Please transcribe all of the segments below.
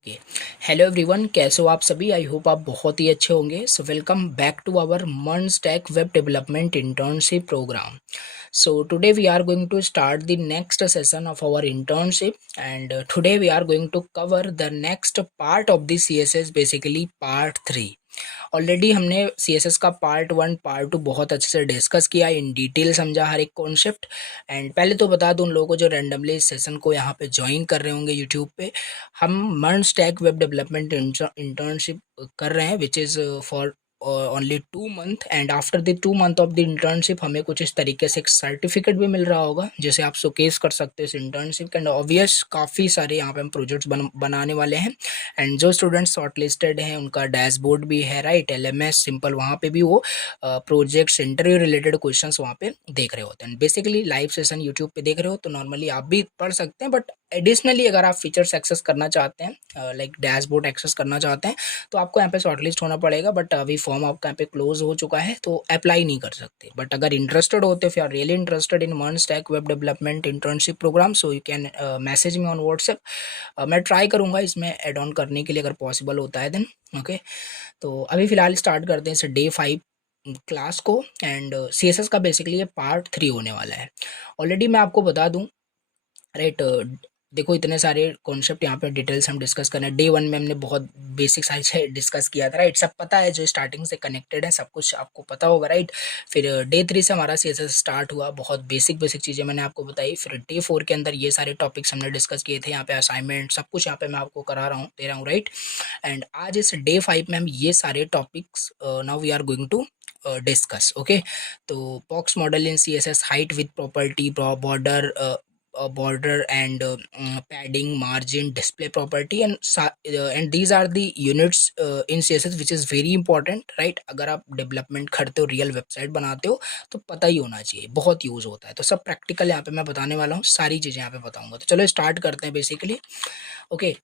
Okay. Hello everyone, कैसे हो आप सभी? आई होप आप बहुत ही अच्छे होंगे। So welcome back to our मंस stack web development internship programme. So today we are going to start the next session of our internship, and today we are going to cover the next part of the CSS, basically part 3. Already हमने CSS का part 1 part 2 बहुत अच्छे से discuss किया, in detail समझा हर एक concept. And पहले तो बता दूं उन लोगों को जो रैंडमली इस सेशन को यहाँ पे ज्वाइन कर रहे होंगे यूट्यूब पे, हम मर्न स्टैक वेब डेवलपमेंट इंटर्नशिप कर रहे हैं, which is for only 2 month. And after the 2 month of the internship हमें कुछ इस तरीके से एक सर्टिफिकेट भी मिल रहा होगा जिसे आप शोकेस कर सकते हो इस इंटर्नशिप के. एंड ऑब्वियस काफ़ी सारे यहाँ पे हम प्रोजेक्ट्स बनाने वाले हैं. एंड जो स्टूडेंट्स शॉर्टलिस्टेड हैं उनका डैशबोर्ड भी है, राइट, LMS सिंपल, वहाँ पे भी वो प्रोजेक्ट्स इंटरव्यू रिलेटेड क्वेश्चंस वहाँ पे देख रहे होते हैं. बेसिकली लाइव सेशन यूट्यूब पे देख रहे हो तो नॉर्मली आप भी पढ़ सकते हैं, बट एडिशनली अगर आप फीचर्स एक्सेस करना चाहते हैं, लाइक डैशबोर्ड एक्सेस करना चाहते हैं, तो आपको यहाँ पे शॉर्टलिस्ट होना पड़ेगा. बट अभी फॉर्म आपका यहाँ पे क्लोज हो चुका है तो अप्लाई नहीं कर सकते. बट अगर इंटरेस्टेड होते, if you are really interested in MERN stack web development internship programme, so you can message me on WhatsApp. मैं ट्राई करूँगा इसमें एड ऑन करने के लिए अगर पॉसिबल होता है देन. ओके, तो अभी फ़िलहाल स्टार्ट करते हैं इस डे 5 क्लास को. एंड CSS का बेसिकली ये पार्ट 3 होने वाला है. ऑलरेडी मैं आपको बता दूं, राइट, देखो इतने सारे कॉन्सेप्ट यहाँ पे डिटेल्स हम डिस्कस कर रहे हैं. डे 1 में हमने बहुत बेसिक सारी चीज़ें डिस्कस किया था, राइट, सब पता है, जो स्टार्टिंग से कनेक्टेड है सब कुछ आपको पता होगा, राइट. फिर डे 3 से हमारा CSS स्टार्ट हुआ, बहुत बेसिक चीज़ें मैंने आपको बताई. फिर डे 4 के अंदर ये सारे टॉपिक्स हमने डिस्कस किए थे. यहाँ पे असाइनमेंट सब कुछ यहाँ पे मैं आपको दे रहा हूँ, राइट. एंड आज इस डे 5 में हम ये सारे topics now we are going to discuss. Okay, तो box model in CSS, height width property, border and padding, margin, display property, and these are the units in CSS which is very important, right. अगर आप development करते हो, real website बनाते हो, तो पता ही होना चाहिए, बहुत यूज़ होता है. तो सब प्रैक्टिकल यहाँ पे मैं बताने वाला हूँ, सारी चीज़ें यहाँ पे बताऊँगा. तो चलो स्टार्ट करते हैं बेसिकली. ओके,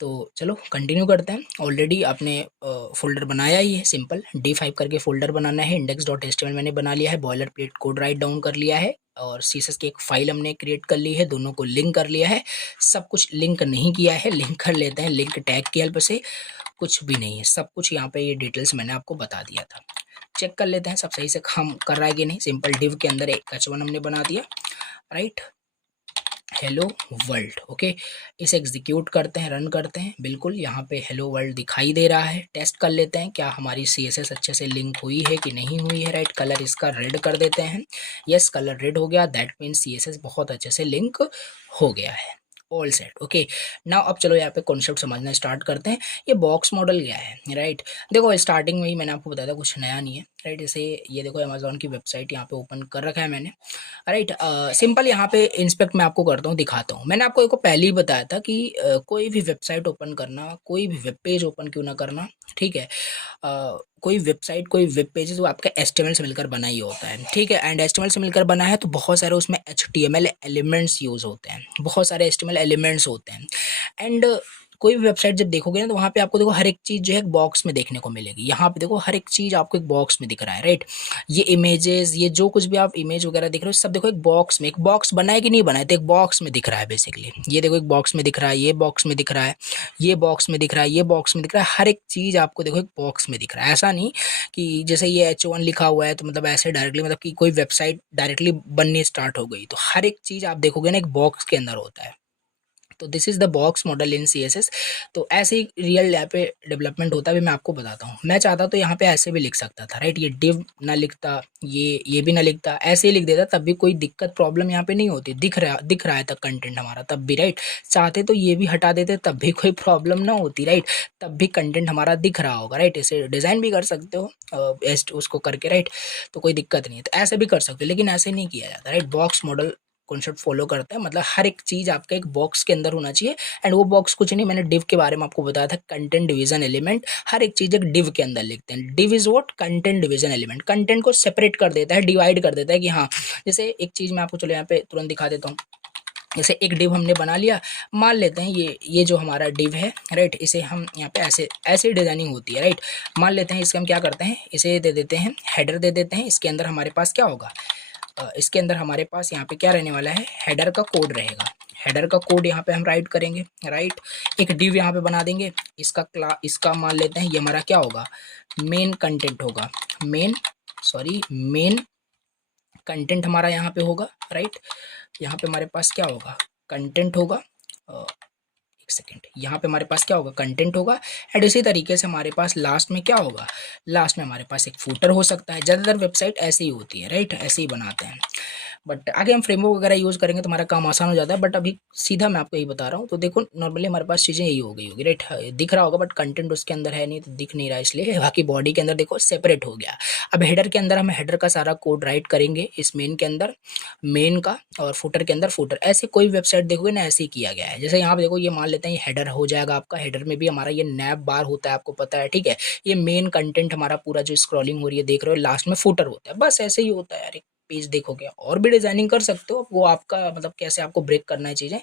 तो चलो कंटिन्यू करते हैं. ऑलरेडी आपने फोल्डर बनाया ही है, सिंपल D5 करके फोल्डर बनाना है. index.html मैंने बना लिया है, boiler plate code write down कर लिया है, और CSS की एक फाइल हमने क्रिएट कर ली है, दोनों को लिंक कर लिया है. सब कुछ लिंक नहीं किया है, लिंक कर लेते हैं. लिंक टैग की हेल्प से कुछ भी नहीं है, सब कुछ यहाँ पे ये डिटेल्स मैंने आपको बता दिया था. चेक कर लेते हैं सब सही से काम कर रहा है कि नहीं. सिंपल डिव के अंदर एक h1 हमने बना दिया, राइट, हेलो वर्ल्ड. ओके, इसे एग्जीक्यूट करते हैं, रन करते हैं. बिल्कुल यहाँ पे हेलो वर्ल्ड दिखाई दे रहा है. टेस्ट कर लेते हैं क्या हमारी CSS अच्छे से लिंक हुई है कि नहीं हुई है, राइट. कलर इसका रेड कर देते हैं. यस, कलर रेड हो गया, दैट मीन्स CSS बहुत अच्छे से लिंक हो गया है. All set. ओके, नाउ अब चलो यहाँ पे कॉन्सेप्ट समझना स्टार्ट करते हैं. ये बॉक्स मॉडल क्या है, राइट. देखो स्टार्टिंग में ही मैंने आपको बताया था कुछ नया नहीं है, राइट. जैसे ये देखो अमेजोन की वेबसाइट यहाँ पे ओपन कर रखा है मैंने, राइट. सिंपल यहाँ पे इंस्पेक्ट मैं आपको करता हूँ, दिखाता हूँ. मैंने आपको एक पहले ही बताया था कि कोई भी वेबसाइट ओपन करना, कोई भी वेब पेज ओपन क्यों ना करना, ठीक है, कोई वेबसाइट, कोई वेब पेज वो आपका HTML से मिलकर बना ही होता है, ठीक है. एंड HTML से मिलकर बना है तो बहुत सारे उसमें HTML एलिमेंट्स यूज़ होते हैं, बहुत सारे HTML एलिमेंट्स होते हैं. एंड कोई भी वेबसाइट जब देखोगे ना तो वहाँ पे आपको देखो हर एक चीज़ जो है एक बॉक्स में देखने को मिलेगी. यहाँ पे देखो हर एक चीज़ आपको एक बॉक्स में दिख रहा है, राइट. ये इमेजेस, ये जो कुछ भी आप इमेज वगैरह देख रहे हो सब देखो एक बॉक्स में, एक बॉक्स बना है कि नहीं बना है, तो एक बॉक्स में दिख रहा है बेसिकली. ये देखो एक बॉक्स में दिख रहा है, ये बॉक्स में दिख रहा है, ये बॉक्स में दिख रहा है, ये बॉक्स में दिख रहा है. हर एक चीज़ आपको देखो एक बॉक्स में दिख रहा है. ऐसा नहीं कि जैसे ये H1 लिखा हुआ है तो मतलब ऐसे डायरेक्टली, मतलब कि कोई वेबसाइट डायरेक्टली बननी स्टार्ट हो गई. तो हर एक चीज़ आप देखोगे ना एक बॉक्स के अंदर होता है. तो this is the box model in CSS. तो ऐसे ही रियल यहाँ पे डेवलपमेंट होता है, भी मैं आपको बताता हूँ. मैं चाहता तो यहाँ पे ऐसे भी लिख सकता था, राइट. ये डिव ना लिखता, ये भी ना लिखता, ऐसे ही लिख देता, तब भी कोई दिक्कत प्रॉब्लम यहाँ पे नहीं होती. दिख रहा है तब कंटेंट हमारा, तब भी, राइट. चाहते तो ये भी हटा देते तब भी कोई प्रॉब्लम ना होती, राइट. तब भी कंटेंट हमारा दिख रहा होगा, राइट. इसे डिज़ाइन भी कर सकते हो उसको करके, राइट. तो कोई दिक्कत नहीं है, तो ऐसे भी कर सकते हो, लेकिन ऐसे नहीं किया जाता, right. Box model concept follow करता है, मतलब हर एक चीज आपका एक बॉक्स के अंदर होना चाहिए. एंड वो बॉक्स कुछ नहीं, मैंने डिव के बारे में आपको बताया था, कंटेंट डिवीजन एलिमेंट. हर एक चीज एक डिव के अंदर लिखते हैं. Div is what, content division element. Content को सेपरेट कर देता है, डिवाइड कर देता है कि हाँ, जैसे एक चीज मैं आपको चलो यहाँ पे तुरंत दिखा देता हूँ. जैसे एक डिव हमने बना लिया, मान लेते हैं ये जो हमारा डिव है, राइट, इसे हम यहाँ पे ऐसे ऐसे डिजाइनिंग होती है, राइट. मान लेते हैं इसके हम क्या करते हैं, इसे दे देते हैं हेडर दे देते हैं. इसके अंदर हमारे पास क्या होगा, इसके अंदर हमारे पास यहाँ पे क्या रहने वाला है, हेडर का कोड रहेगा. हेडर का कोड यहाँ पे हम राइट करेंगे, राइट। एक डिव यहाँ पे बना देंगे, इसका मान लेते हैं ये हमारा क्या होगा, मेन कंटेंट होगा, मेन कंटेंट हमारा यहाँ पे होगा, राइट। यहाँ पे हमारे पास क्या होगा, कंटेंट होगा, एक सेकेंड, यहाँ पे हमारे पास क्या होगा, कंटेंट होगा। एंड इसी तरीके से हमारे पास लास्ट में क्या होगा, लास्ट में हमारे पास एक फूटर हो सकता है। ज़्यादातर वेबसाइट ऐसे ही होती है, राइट, ऐसे ही बनाते हैं। बट आगे हम फ्रेमवर्क वगैरह यूज़ करेंगे तो हमारा काम आसान हो जाता है। बट अभी सीधा मैं आपको यही बता रहा हूँ। तो देखो नॉर्मली हमारे पास चीज़ें यही हो गई होगी, राइट, दिख रहा होगा बट कंटेंट उसके अंदर है नहीं तो दिख नहीं रहा, इसलिए बाकी बॉडी के अंदर देखो सेपरेट हो गया। अब हेडर के अंदर हम हेडर का सारा कोड राइट करेंगे इस मेन के अंदर, मेन का, और फुटर के अंदर फुटर। ऐसे कोई वेबसाइट देखोगे ना ऐसे ही किया गया है। जैसे यहाँ पे देखो ये मान लेते हैं ये हेडर हो जाएगा आपका, हेडर में भी हमारा ये नैप बार होता है, आपको पता है, ठीक है। ये मेन कंटेंट हमारा पूरा जो स्क्रॉलिंग हो रही है देख रहे हो, लास्ट में फुटर होता है, बस ऐसे ही होता है यार। एक पेज देखोगे, और भी डिजाइनिंग कर सकते हो, वो आपका मतलब कैसे आपको ब्रेक करना है चीजें,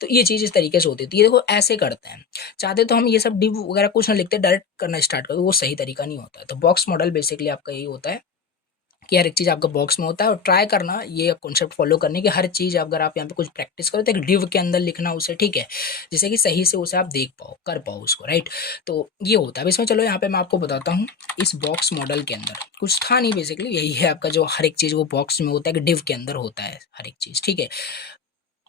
तो ये चीज इस तरीके से होती है। तो ये देखो ऐसे करते हैं। चाहते तो हम ये सब डिव वगैरह कुछ ना लिखते, डायरेक्ट करना स्टार्ट करो, वो सही तरीका नहीं होता है। तो बॉक्स मॉडल बेसिकली आपका यही होता है कि हर एक चीज़ आपका बॉक्स में होता है। और ट्राई करना ये कॉन्सेप्ट फॉलो करने की, हर चीज़ अगर आप यहाँ पे कुछ प्रैक्टिस करो तो एक डिव के अंदर लिखना उसे, ठीक है, जिससे कि सही से उसे आप देख पाओ, कर पाओ उसको, राइट। तो ये होता है। अब इसमें चलो यहाँ पे मैं आपको बताता हूँ, इस बॉक्स मॉडल के अंदर कुछ था नहीं, बेसिकली यही है आपका जो हर एक चीज़ वो बॉक्स में होता है कि डिव के अंदर होता है हर एक चीज़, ठीक है।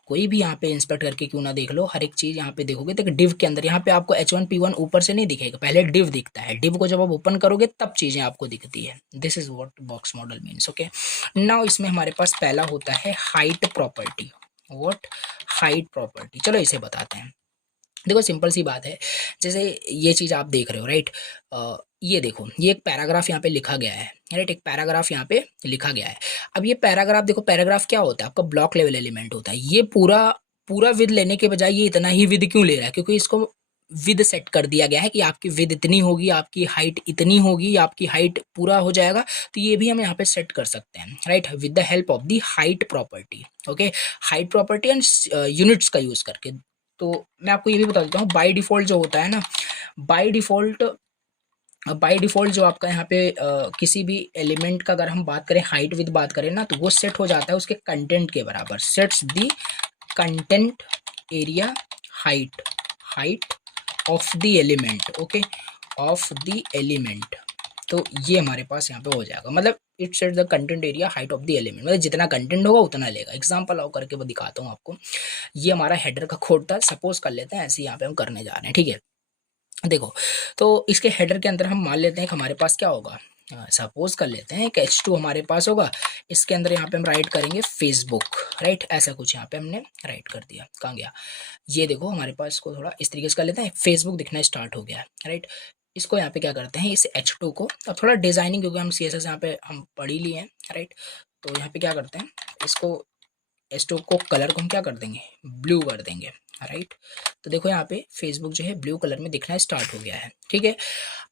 कोई भी यहाँ पे इंस्पेक्ट करके क्यों ना देख लो, हर एक चीज यहाँ पे देखोगे तो डिव के अंदर यहाँ पे आपको H1P1 ऊपर से नहीं दिखेगा, पहले डिव दिखता है। डिव को जब आप ओपन करोगे तब चीजें आपको दिखती है। This is what box model means, okay. Now इसमें हमारे पास पहला होता है height property. What, height property, चलो इसे बताते हैं। देखो सिंपल सी बात है, जैसे ये चीज़ आप देख रहे हो, राइट। ये देखो ये एक पैराग्राफ यहाँ पे लिखा गया है, राइट, एक पैराग्राफ यहाँ पे लिखा गया है। अब ये पैराग्राफ देखो, पैराग्राफ क्या होता है आपका, ब्लॉक लेवल एलिमेंट होता है। ये पूरा पूरा विद लेने के बजाय ये इतना ही विद क्यों ले रहा है, क्योंकि इसको विद सेट कर दिया गया है कि आपकी विद इतनी होगी, आपकी हाइट इतनी होगी, आपकी हाइट पूरा हो जाएगा। तो ये भी हम यहाँ पे सेट कर सकते हैं, right, with the help of the height property, okay. Height property and units का यूज करके। तो मैं आपको ये भी बता देता हूँ, बाय डिफ़ॉल्ट जो होता है ना, बाय डिफ़ॉल्ट बाय डिफ़ॉल्ट जो आपका यहाँ पे किसी भी एलिमेंट का अगर हम बात करें, हाइट विद बात करें ना, तो वो सेट हो जाता है उसके कंटेंट के बराबर। Sets the content area height, height of the element, okay, of the element. तो ये हमारे पास यहाँ पे हो जाएगा, मतलब it set the content area height of the element, मतलब जितना कंटेंट होगा उतना लेगा। एग्जांपल आओ करके वो दिखाता हूँ आपको। ये हमारा हेडर का कोड था, सपोज कर लेते हैं ऐसे यहाँ पे हम करने जा रहे हैं, ठीक है। देखो, तो इसके हेडर के अंदर हम मान लेते हैं कि हमारे पास क्या होगा, सपोज कर लेते हैं कि H2 हमारे पास होगा। इसके अंदर यहाँ पे हम राइट करेंगे फेसबुक, राइट, ऐसा कुछ यहाँ पे हमने राइट कर दिया। कहाँ गया, ये देखो हमारे पास, इसको थोड़ा इस तरीके से कर लेते हैं, फेसबुक दिखना स्टार्ट हो गया, राइट। इसको यहाँ पे क्या करते हैं, इस H2 को, अब थोड़ा डिजाइनिंग क्योंकि हम CSS यहाँ पे हम पढ़ ही लिए हैं, राइट। तो यहाँ पे क्या करते हैं, इसको H2 को कलर को हम क्या कर देंगे, ब्लू कर देंगे, राइट। तो देखो यहाँ पे फेसबुक जो है ब्लू कलर में दिखना स्टार्ट हो गया है, ठीक है।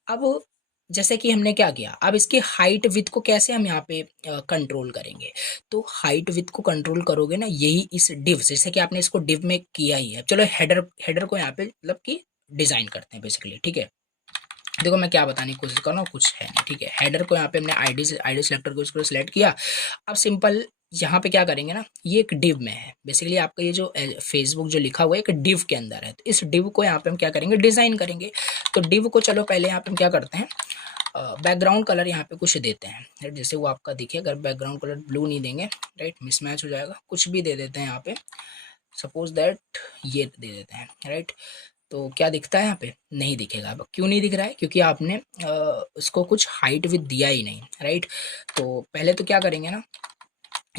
अब जैसे कि हमने क्या किया, अब इसकी हाइट विथ को कैसे हम यहाँ पे कंट्रोल करेंगे। तो हाइट विथ को कंट्रोल करोगे ना, यही इस डिव, जैसे कि आपने इसको डिव में किया ही है। चलो हेडर हेडर को यहाँ पे मतलब कि डिजाइन करते हैं बेसिकली, ठीक है। देखो मैं क्या बताने की कोशिश कर रहा हूँ, कुछ है नहीं, ठीक है। हेडर को यहाँ पे हमने आईडी सेलेक्टर को इसको सिलेक्ट किया। अब सिंपल यहाँ पे क्या करेंगे ना, ये एक डिव में है बेसिकली, आपका ये जो फेसबुक जो लिखा हुआ है एक डिव के अंदर है। तो इस डिव को यहाँ पे हम क्या करेंगे, डिजाइन करेंगे। तो डिव को चलो पहले यहाँ पे हम क्या करते हैं, बैकग्राउंड कलर यहाँ पे कुछ देते हैं, राइट, जैसे वो आपका दिखे। अगर बैकग्राउंड कलर ब्लू नहीं देंगे, राइट, मिसमैच हो जाएगा, कुछ भी दे देते हैं यहाँ पे, सपोज दैट ये दे देते हैं, राइट। तो क्या दिखता है यहाँ पे, नहीं दिखेगा। अब क्यों नहीं दिख रहा है, क्योंकि आपने उसको कुछ हाइट विथ दिया ही नहीं, राइट। तो पहले तो क्या करेंगे ना,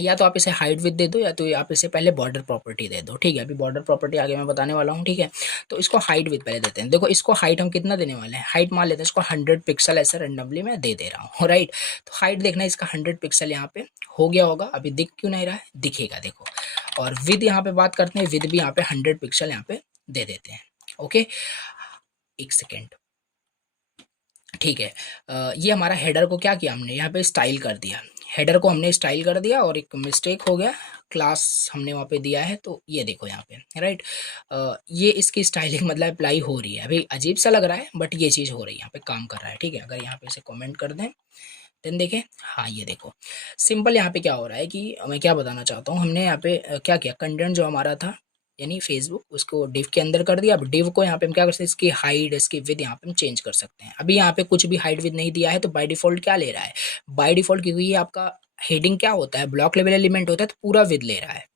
या तो आप इसे हाइट विथ दे दो, या तो आप इसे पहले बॉर्डर प्रॉपर्टी दे दो, ठीक है। अभी बॉर्डर प्रॉपर्टी आगे मैं बताने वाला हूँ, ठीक है। तो इसको हाइट विथ पहले देते हैं। देखो इसको हाइट हम कितना देने वाले हैं, हाइट मान लेते हैं इसको 100 पिक्सल, ऐसे रेंडमली मैं दे दे रहा हूँ, राइट। तो हाइट देखना इसका 100 पिक्सल यहाँ पे हो गया होगा। अभी दिख क्यों नहीं रहा है, दिखेगा देखो। और विद यहाँ पे बात करते हैं, विद भी यहाँ पे 100 पिक्सल यहाँ पे दे देते हैं, ओके। एक सेकेंड, ठीक है। ये हमारा हेडर को क्या किया हमने, यहाँ पे स्टाइल कर दिया। हेडर को हमने स्टाइल कर दिया और एक मिस्टेक हो गया, क्लास हमने वहाँ पे दिया है। तो ये देखो यहाँ पे, राइट, ये इसकी स्टाइलिंग मतलब अप्लाई हो रही है। अभी अजीब सा लग रहा है बट ये चीज़ हो रही है, यहाँ पे काम कर रहा है, ठीक है। अगर यहाँ पे इसे कमेंट कर दें देन देखें, हाँ ये देखो सिंपल। यहाँ पे क्या हो रहा है कि मैं क्या बताना चाहता हूँ, हमने यहाँ पे क्या किया, कंटेंट जो हमारा था यानी फेसबुक, उसको डिव के अंदर कर दिया। अब डिव को यहाँ पे हम क्या कर सकते हैं, इसकी हाइट, इसकी विद यहाँ पे हम चेंज कर सकते हैं। अभी यहाँ पे कुछ भी हाइट विद नहीं दिया है, तो बाय डिफॉल्ट क्या ले रहा है, बाय डिफॉल्ट, क्योंकि ये आपका हेडिंग क्या होता है, ब्लॉक लेवल एलिमेंट होता है, तो पूरा विद ले रहा है।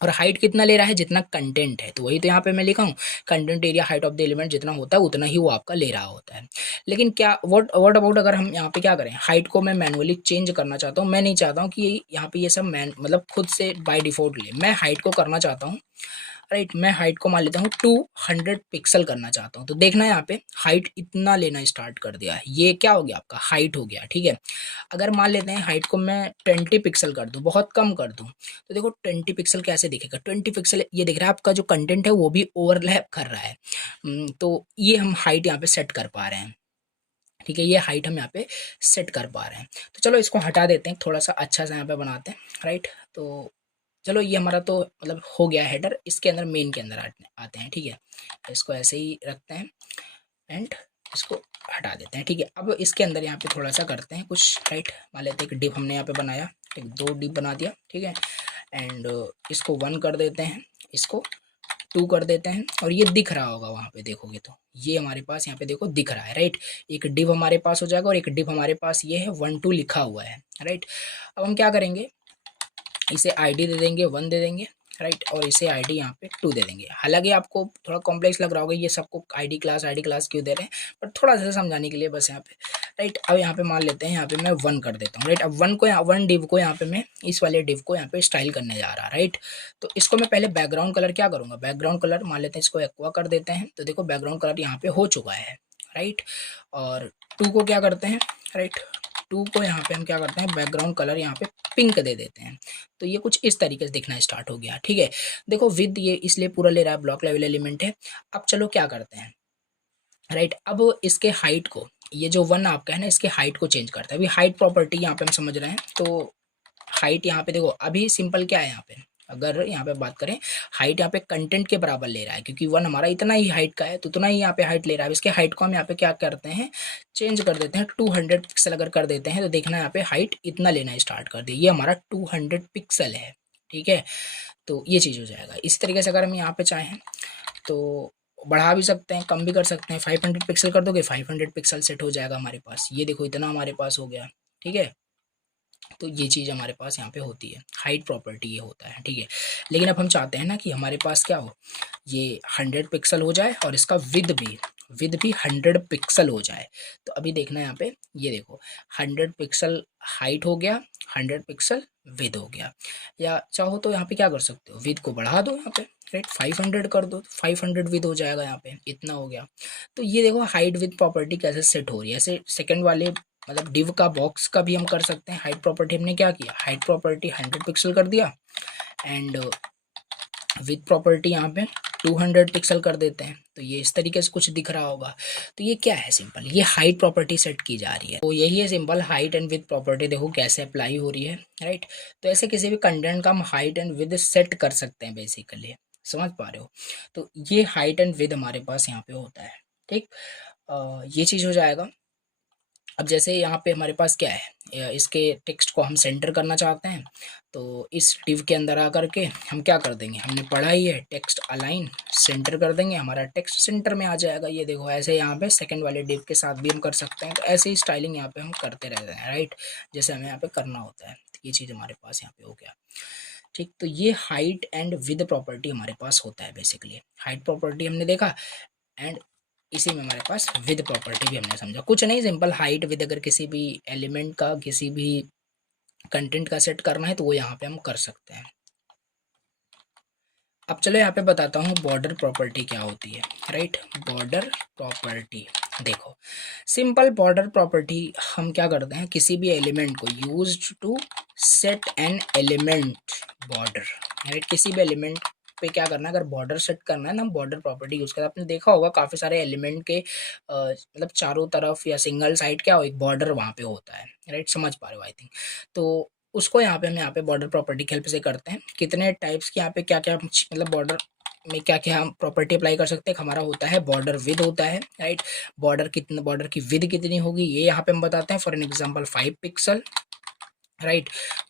और हाइट कितना ले रहा है, जितना कंटेंट है। तो वही तो यहाँ पे मैं लिखा हूँ, content area height of the element जितना होता है उतना ही वो आपका ले रहा होता है। लेकिन क्या व्हाट अबाउट अगर हम यहाँ पे क्या करें, हाइट को मैं मैनुअली चेंज करना चाहता हूँ। मैं नहीं चाहता हूँ कि यहाँ पे ये सब मतलब खुद से बाय डिफॉल्ट ले, मैं हाइट को करना चाहता हूँ। राइट, मैं हाइट को मान लेता हूँ 200 पिक्सल करना चाहता हूँ। तो देखना यहाँ पे हाइट इतना लेना स्टार्ट कर दिया है, ये क्या हो गया आपका हाइट हो गया। ठीक है, अगर मान लेते हैं हाइट को मैं 20 पिक्सल कर दूं, बहुत कम कर दूं, तो देखो 20 पिक्सल कैसे दिखेगा, 20 पिक्सल ये दिख रहा है आपका जो कंटेंट है वो भी ओवरलैप कर रहा है। तो ये हम हाइट यहाँ पे सेट कर पा रहे हैं। ठीक है, ये हाइट हम यहाँ पे सेट कर पा रहे हैं। तो चलो इसको हटा देते हैं, थोड़ा सा अच्छा सा यहाँ पे बनाते हैं। राइट, तो चलो ये हमारा तो मतलब हो गया हेडर। इसके अंदर मेन के अंदर आते हैं। ठीक है, इसको ऐसे ही रखते हैं एंड इसको हटा देते हैं। ठीक है, अब इसके अंदर यहाँ पे थोड़ा सा करते हैं कुछ। राइट, मान लेते हैं कि डिप हमने यहाँ पे बनाया, ठीक, 2 डिप बना दिया। ठीक है, एंड इसको 1 कर देते हैं, इसको 2 कर देते हैं, और ये दिख रहा होगा वहाँ पे देखोगे तो ये हमारे पास यहाँ पे देखो दिख रहा है। राइट, एक डिव हमारे पास हो जाएगा और एक डिव हमारे पास ये है 1 2 लिखा हुआ है। राइट, अब हम क्या करेंगे, इसे आईडी दे देंगे 1 दे देंगे। राइट, और इसे आईडी यहाँ पे 2 दे देंगे। हालांकि आपको थोड़ा कॉम्प्लेक्स लग रहा होगा ये सबको आईडी क्लास क्यों दे रहे हैं, बट थोड़ा सा समझाने के लिए बस यहाँ पे। राइट, अब यहाँ पे मान लेते हैं, यहाँ पे मैं 1 कर देता हूँ। राइट, अब 1 को, यहाँ 1 डिव को यहाँ पे मैं इस वाले डिव को यहाँ पे स्टाइल करने जा रहा। राइट, तो इसको मैं पहले बैकग्राउंड कलर क्या करूँगा, बैकग्राउंड कलर मान लेते हैं इसको एक्वा कर देते हैं। तो देखो बैकग्राउंड कलर यहाँ पे हो चुका है। राइट, और 2 को क्या करते हैं, राइट, 2 को यहाँ पे हम क्या करते हैं, बैकग्राउंड कलर यहाँ पे पिंक दे देते हैं। तो ये कुछ इस तरीके से दिखना स्टार्ट हो गया। ठीक है, देखो विद ये इसलिए पूरा ले रहा है, ब्लॉक लेवल एलिमेंट है। अब चलो क्या करते हैं, राइट, अब इसके हाइट को, ये जो 1 आपका है ना, इसके हाइट को चेंज करता है। अभी हाइट प्रॉपर्टी यहाँ पे हम समझ रहे हैं, तो हाइट यहाँ पे देखो अभी सिंपल क्या है यहाँ पे, अगर यहाँ पे बात करें, हाइट यहाँ पे कंटेंट के बराबर ले रहा है, क्योंकि 1 हमारा इतना ही हाइट का है, तो उतना ही यहाँ पे हाइट ले रहा है। इसके हाइट को हम यहाँ पे क्या करते हैं, चेंज कर देते हैं, 200 पिक्सल अगर कर देते हैं, तो देखना यहाँ पे हाइट इतना लेना स्टार्ट कर दिया, ये हमारा 200 पिक्सल है। ठीक है, तो ये चीज़ हो जाएगा। इसी तरीके से अगर हम यहाँ पे चाहें तो बढ़ा भी सकते हैं, कम भी कर सकते हैं। 500 पिक्सल कर दोगे, 500 पिक्सल सेट हो जाएगा हमारे पास। ये देखो इतना हमारे पास हो गया। ठीक है, तो ये चीज़ हमारे पास यहाँ पे होती है, हाइट प्रॉपर्टी ये होता है। ठीक है, लेकिन अब हम चाहते हैं ना कि हमारे पास क्या हो, ये 100 पिक्सल हो जाए और इसका विद भी 100 पिक्सल हो जाए। तो अभी देखना यहाँ पे, ये देखो 100 पिक्सल हाइट हो गया, 100 पिक्सल विद हो गया। या चाहो तो यहाँ पे क्या कर सकते हो, विद को बढ़ा दो यहाँ पे, राइट, 500 कर दो, 500 विद हो जाएगा, यहाँ पे इतना हो गया। तो ये देखो हाइट विद प्रॉपर्टी कैसे सेट हो रही है। ऐसे सेकंड वाले मतलब डिव का बॉक्स का भी हम कर सकते हैं। हाइट प्रॉपर्टी हमने क्या किया, हाइट प्रॉपर्टी 100 पिक्सल कर दिया एंड विद प्रॉपर्टी यहाँ पे 200 पिक्सल कर देते हैं। तो ये इस तरीके से कुछ दिख रहा होगा। तो ये क्या है, सिंपल ये हाइट प्रॉपर्टी सेट की जा रही है। तो यही है simple height and with property, देखो कैसे अप्लाई हो रही है। राइट, तो ऐसे किसी भी कंटेंट का हम हाइट एंड विद सेट कर सकते हैं बेसिकली, समझ पा रहे हो। तो ये हाइट एंड विद हमारे पास यहाँ पे होता है। ठीक, ये चीज़ हो जाएगा। अब जैसे यहाँ पे हमारे पास क्या है, इसके टेक्स्ट को हम सेंटर करना चाहते हैं, तो इस डिव के अंदर आकर के हम क्या कर देंगे, हमने पढ़ा ही है टेक्स्ट अलाइन सेंटर कर देंगे, हमारा टेक्स्ट सेंटर में आ जाएगा। ये देखो ऐसे यहाँ पे सेकंड वाले डिव के साथ भी हम कर सकते हैं। तो ऐसे ही स्टाइलिंग यहाँ पे हम करते रहते हैं। राइट, जैसे हमें यहाँ पे करना होता है। तो ये चीज़ हमारे पास यहाँ पे हो गया। ठीक, तो ये हाइट एंड विद प्रॉपर्टी हमारे पास होता है बेसिकली। हाइट प्रॉपर्टी हमने देखा एंड इसी में हमारे पास विद प्रॉपर्टी भी हमने समझा। कुछ नहीं, सिंपल हाइट विद अगर किसी भी एलिमेंट का, किसी भी कंटेंट का सेट करना है तो वो यहाँ पे हम कर सकते हैं। अब चलो यहाँ पे बताता हूँ बॉर्डर प्रॉपर्टी क्या होती है। राइट, बॉर्डर प्रॉपर्टी देखो, सिंपल बॉर्डर प्रॉपर्टी हम क्या करते हैं, किसी भी एलिमेंट को used to set an element border. Right, किसी भी एलिमेंट पे क्या करना है, अगर बॉर्डर सेट करना है ना, हम बॉर्डर प्रॉपर्टी यूज करते हैं। आपने देखा होगा काफी सारे एलिमेंट के मतलब चारों तरफ या सिंगल साइड क्या हो, एक बॉर्डर वहाँ पे होता है। राइट, समझ पा रहे हो आई थिंक। तो उसको यहाँ पे हम यहाँ पे बॉर्डर प्रॉपर्टी की हेल्प से करते हैं। कितने टाइप्स की यहाँ पे क्या क्या मतलब बॉर्डर में क्या क्या हम प्रॉपर्टी अप्लाई कर सकते हैं। हमारा होता है बॉर्डर विद होता है। राइट, बॉर्डर कितना, बॉर्डर की विद कितनी होगी ये यहाँ पे हम बताते हैं। For an example 5 pixel. Right,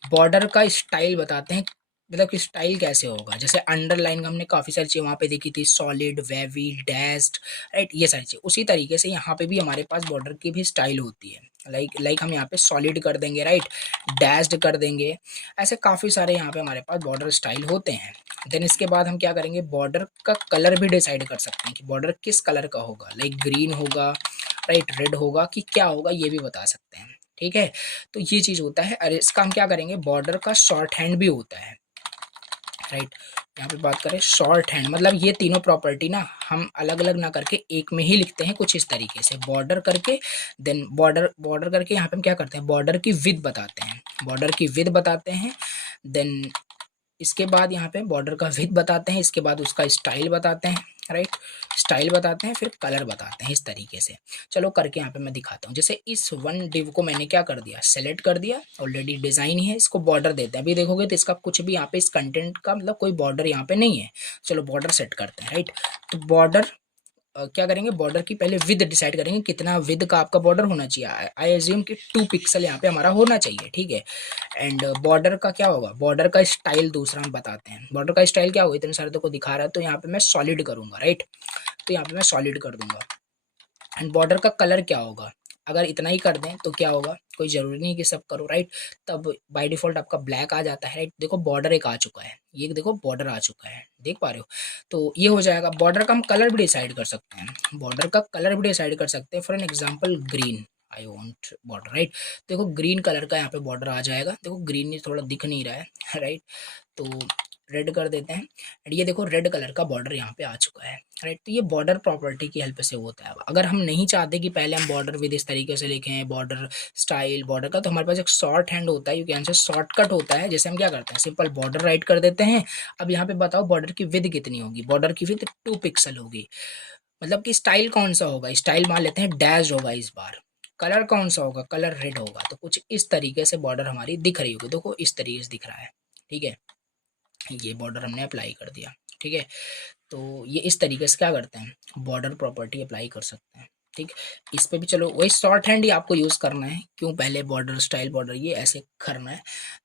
border का स्टाइल बताते हैं मतलब कि स्टाइल कैसे होगा, जैसे अंडरलाइन का हमने काफ़ी सारी चीज़ें वहाँ पे देखी थी, सॉलिड, वेवी, डैश्ड, राइट, ये सारी चीज़। उसी तरीके से यहाँ पे भी हमारे पास बॉर्डर की भी स्टाइल होती है। लाइक हम यहाँ पे सॉलिड कर देंगे, राइट, डैश्ड कर देंगे, ऐसे काफ़ी सारे यहाँ पे हमारे पास बॉर्डर स्टाइल होते हैं। देन इसके बाद हम क्या करेंगे, बॉर्डर का कलर भी डिसाइड कर सकते हैं कि बॉर्डर किस कलर का होगा, लाइक ग्रीन होगा, राइट, रेड होगा कि क्या होगा, ये भी बता सकते हैं। ठीक है, तो ये चीज़ होता है। अरे इसका हम क्या करेंगे, बॉर्डर का शॉर्ट हैंड भी होता है, राइट। यहाँ पे बात करें शॉर्ट हैंड, मतलब ये तीनों प्रॉपर्टी ना हम अलग अलग ना करके एक में ही लिखते हैं कुछ इस तरीके से, बॉर्डर करके, देन बॉर्डर बॉर्डर करके यहाँ पे हम क्या करते हैं, बॉर्डर की विड्थ बताते हैं, बॉर्डर की विड्थ बताते हैं। देन इसके बाद यहाँ पे बॉर्डर का विड्थ बताते हैं, इसके बाद उसका स्टाइल बताते हैं, राइट, स्टाइल बताते हैं, फिर कलर बताते हैं, इस तरीके से। चलो करके यहाँ पे मैं दिखाता हूँ। जैसे इस वन डिव को मैंने क्या कर दिया, सेलेक्ट कर दिया, ऑलरेडी डिजाइन ही है, इसको बॉर्डर देते हैं। अभी देखोगे तो इसका कुछ भी यहाँ पे इस कंटेंट का मतलब कोई बॉर्डर यहाँ पे नहीं है। चलो बॉर्डर सेट करते हैं, राइट। तो बॉर्डर क्या करेंगे, बॉर्डर की पहले विद डिसाइड करेंगे कितना विद का आपका बॉर्डर होना चाहिए। आई एज्यूम कि 2 पिक्सल यहाँ पे हमारा होना चाहिए, ठीक है। एंड बॉर्डर का क्या होगा, बॉर्डर का स्टाइल दूसरा हम बताते हैं। बॉर्डर का स्टाइल क्या होगा, इतने सारे तो को दिखा रहा है, तो यहाँ पे मैं सॉलिड करूंगा, राइट, तो यहाँ पे मैं सॉलिड कर दूंगा। एंड बॉर्डर का कलर क्या होगा, अगर इतना ही कर दें तो क्या होगा, कोई ज़रूरी नहीं कि सब करो, राइट। तब बाय डिफ़ॉल्ट आपका ब्लैक आ जाता है, राइट। देखो बॉर्डर एक आ चुका है, ये देखो बॉर्डर आ चुका है, देख पा रहे हो। तो ये हो जाएगा। बॉर्डर का हम कलर भी डिसाइड कर सकते हैं, बॉर्डर का कलर भी डिसाइड कर सकते हैं। For an example green, I want border, right. देखो ग्रीन कलर का यहाँ पे बॉर्डर आ जाएगा। देखो ग्रीन ही थोड़ा दिख नहीं रहा है, राइट, तो रेड कर देते हैं। एंड ये देखो रेड कलर का बॉर्डर यहाँ पे आ चुका है, राइट। तो ये बॉर्डर प्रॉपर्टी की हेल्प से होता है। अगर हम नहीं चाहते कि पहले हम बॉर्डर विद इस तरीके से लिखें, बॉर्डर स्टाइल बॉर्डर का, तो हमारे पास एक शॉर्ट हैंड होता है, यू कैन से शॉर्टकट होता है। जैसे हम क्या करते हैं, सिंपल बॉर्डर राइट कर देते हैं। अब यहाँ पे बताओ बॉर्डर की विद कितनी होगी, बॉर्डर की विद 2 पिक्सल होगी। मतलब कि स्टाइल कौन सा होगा, स्टाइल मान लेते हैं डैश होगा इस बार। कलर कौन सा होगा, कलर रेड होगा। तो कुछ इस तरीके से बॉर्डर हमारी दिख रही होगी, देखो इस तरीके से दिख रहा है, ठीक है। ये बॉर्डर हमने अप्लाई कर दिया, ठीक है। तो ये इस तरीके से क्या करते हैं, बॉर्डर प्रॉपर्टी अप्लाई कर सकते हैं, ठीक। इस पे भी चलो वही शॉर्ट हैंड ही आपको यूज़ करना है, क्यों, पहले बॉर्डर स्टाइल बॉर्डर ये ऐसे करना है।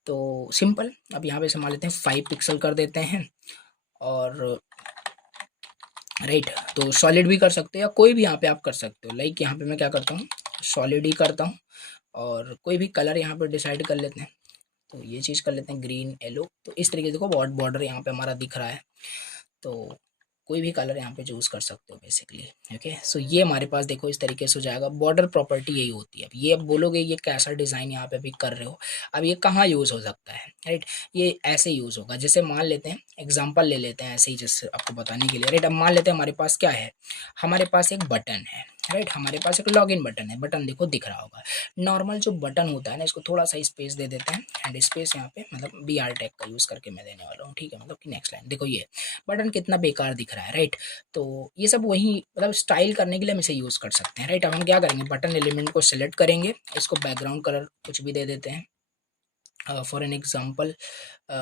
तो सिंपल, अब यहाँ पे संभाल लेते हैं 5 पिक्सल कर देते हैं। और राइट, तो सॉलिड भी कर सकते हो या कोई भी यहाँ पे आप कर सकते हो। लाइक यहाँ पे मैं क्या करता हूँ, सॉलिड ही करता हूँ। और कोई भी कलर यहाँ पे डिसाइड कर लेते हैं। तो ये चीज़ कर लेते हैं ग्रीन येलो। तो इस तरीके से देखो बॉर्डर यहाँ पे हमारा दिख रहा है। तो कोई भी कलर यहाँ पे चूज़ कर सकते हो बेसिकली, ओके। सो ये हमारे पास देखो इस तरीके से हो जाएगा। बॉर्डर प्रॉपर्टी यही होती है। अब ये अब बोलोगे ये कैसा डिज़ाइन यहाँ पे भी कर रहे हो, अब ये कहाँ यूज़ हो सकता है, राइट। ये ऐसे यूज़ होगा, जैसे मान लेते हैं एग्जांपल ले लेते हैं ऐसे ही, जैसे आपको बताने के लिए, राइट। अब मान लेते हैं हमारे पास क्या है, हमारे पास एक बटन है, राइट। हमारे पास एक लॉगिन बटन है, बटन देखो दिख रहा होगा। नॉर्मल जो बटन होता है ना, इसको थोड़ा सा स्पेस दे देते हैं। एंड स्पेस यहाँ पे मतलब बी आर टैग का यूज़ करके मैं देने वाला हूँ, ठीक है। मतलब कि नेक्स्ट लाइन देखो, ये बटन कितना बेकार दिख रहा है, राइट। तो ये सब वही मतलब स्टाइल करने के लिए हम इसे यूज़ कर सकते हैं, राइट। अब हम क्या करेंगे, बटन एलिमेंट को सिलेक्ट करेंगे, इसको बैकग्राउंड कलर कुछ भी दे देते हैं। फॉर एन एग्जांपल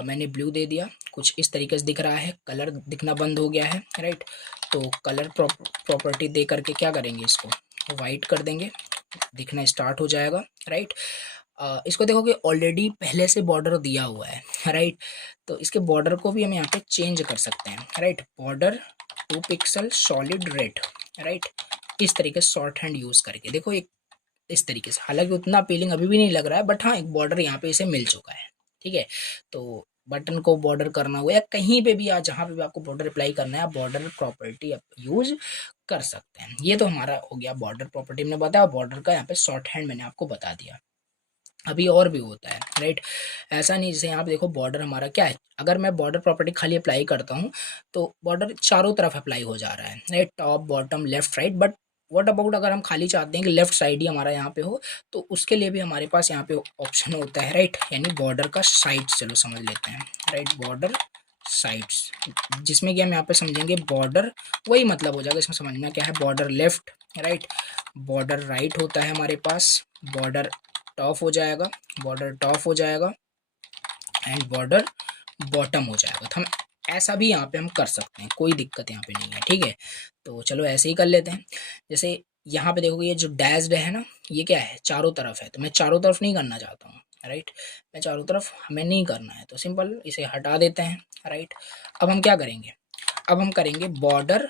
मैंने ब्लू दे दिया, कुछ इस तरीके से दिख रहा है, कलर दिखना बंद हो गया है, राइट। तो कलर प्रॉपर्टी दे करके क्या करेंगे, इसको वाइट कर देंगे, दिखना स्टार्ट हो जाएगा, राइट। इसको देखोगे ऑलरेडी पहले से बॉर्डर दिया हुआ है, राइट। तो इसके बॉर्डर को भी हम यहाँ पे चेंज कर सकते हैं, right. Border 2 pixel solid red, right. इस तरीके से शॉर्ट हैंड यूज़ करके देखो एक इस तरीके से। हालांकि उतना अपीलिंग अभी भी नहीं लग रहा है, बट हाँ एक बॉर्डर यहाँ पे इसे मिल चुका है, ठीक है। तो बटन को बॉर्डर करना हुआ या कहीं पे भी, या जहाँ पे भी आपको बॉर्डर अप्लाई करना है, आप बॉर्डर प्रॉपर्टी आप यूज कर सकते हैं। ये तो हमारा हो गया बॉर्डर प्रॉपर्टी मैंने बताया, बॉर्डर का यहाँ पे शॉर्ट हैंड मैंने आपको बता दिया। अभी और भी होता है, राइट। ऐसा नहीं, जैसे यहाँ पे देखो बॉर्डर हमारा क्या है, अगर मैं बॉर्डर प्रॉपर्टी खाली अप्लाई करता हूँ तो बॉर्डर चारों तरफ अप्लाई हो जा रहा है, right, top bottom left right. But what about अगर हम खाली चाहते हैं कि लेफ्ट साइड ही हमारा यहाँ पे हो, तो उसके लिए भी हमारे पास यहाँ पे ऑप्शन होता है, राइट। यानी बॉर्डर का साइड, चलो समझ लेते हैं, राइट, बॉर्डर साइड्स, जिसमें कि हम यहाँ पे समझेंगे बॉर्डर, वही मतलब हो जाएगा इसमें समझना क्या है, border left, right, border right होता है हमारे पास, बॉर्डर टॉप हो जाएगा, बॉर्डर टॉप हो जाएगा, एंड बॉर्डर बॉटम हो जाएगा। तो हम ऐसा भी यहाँ पे हम कर सकते हैं, कोई दिक्कत यहाँ पे नहीं है, ठीक है। तो चलो ऐसे ही कर लेते हैं। जैसे यहाँ पे देखोगे ये जो डैश्ड है ना, ये क्या है, चारों तरफ है, तो मैं चारों तरफ नहीं करना चाहता हूँ, राइट। मैं चारों तरफ हमें नहीं करना है, तो सिंपल इसे हटा देते हैं, राइट। अब हम क्या करेंगे, अब हम करेंगे बॉर्डर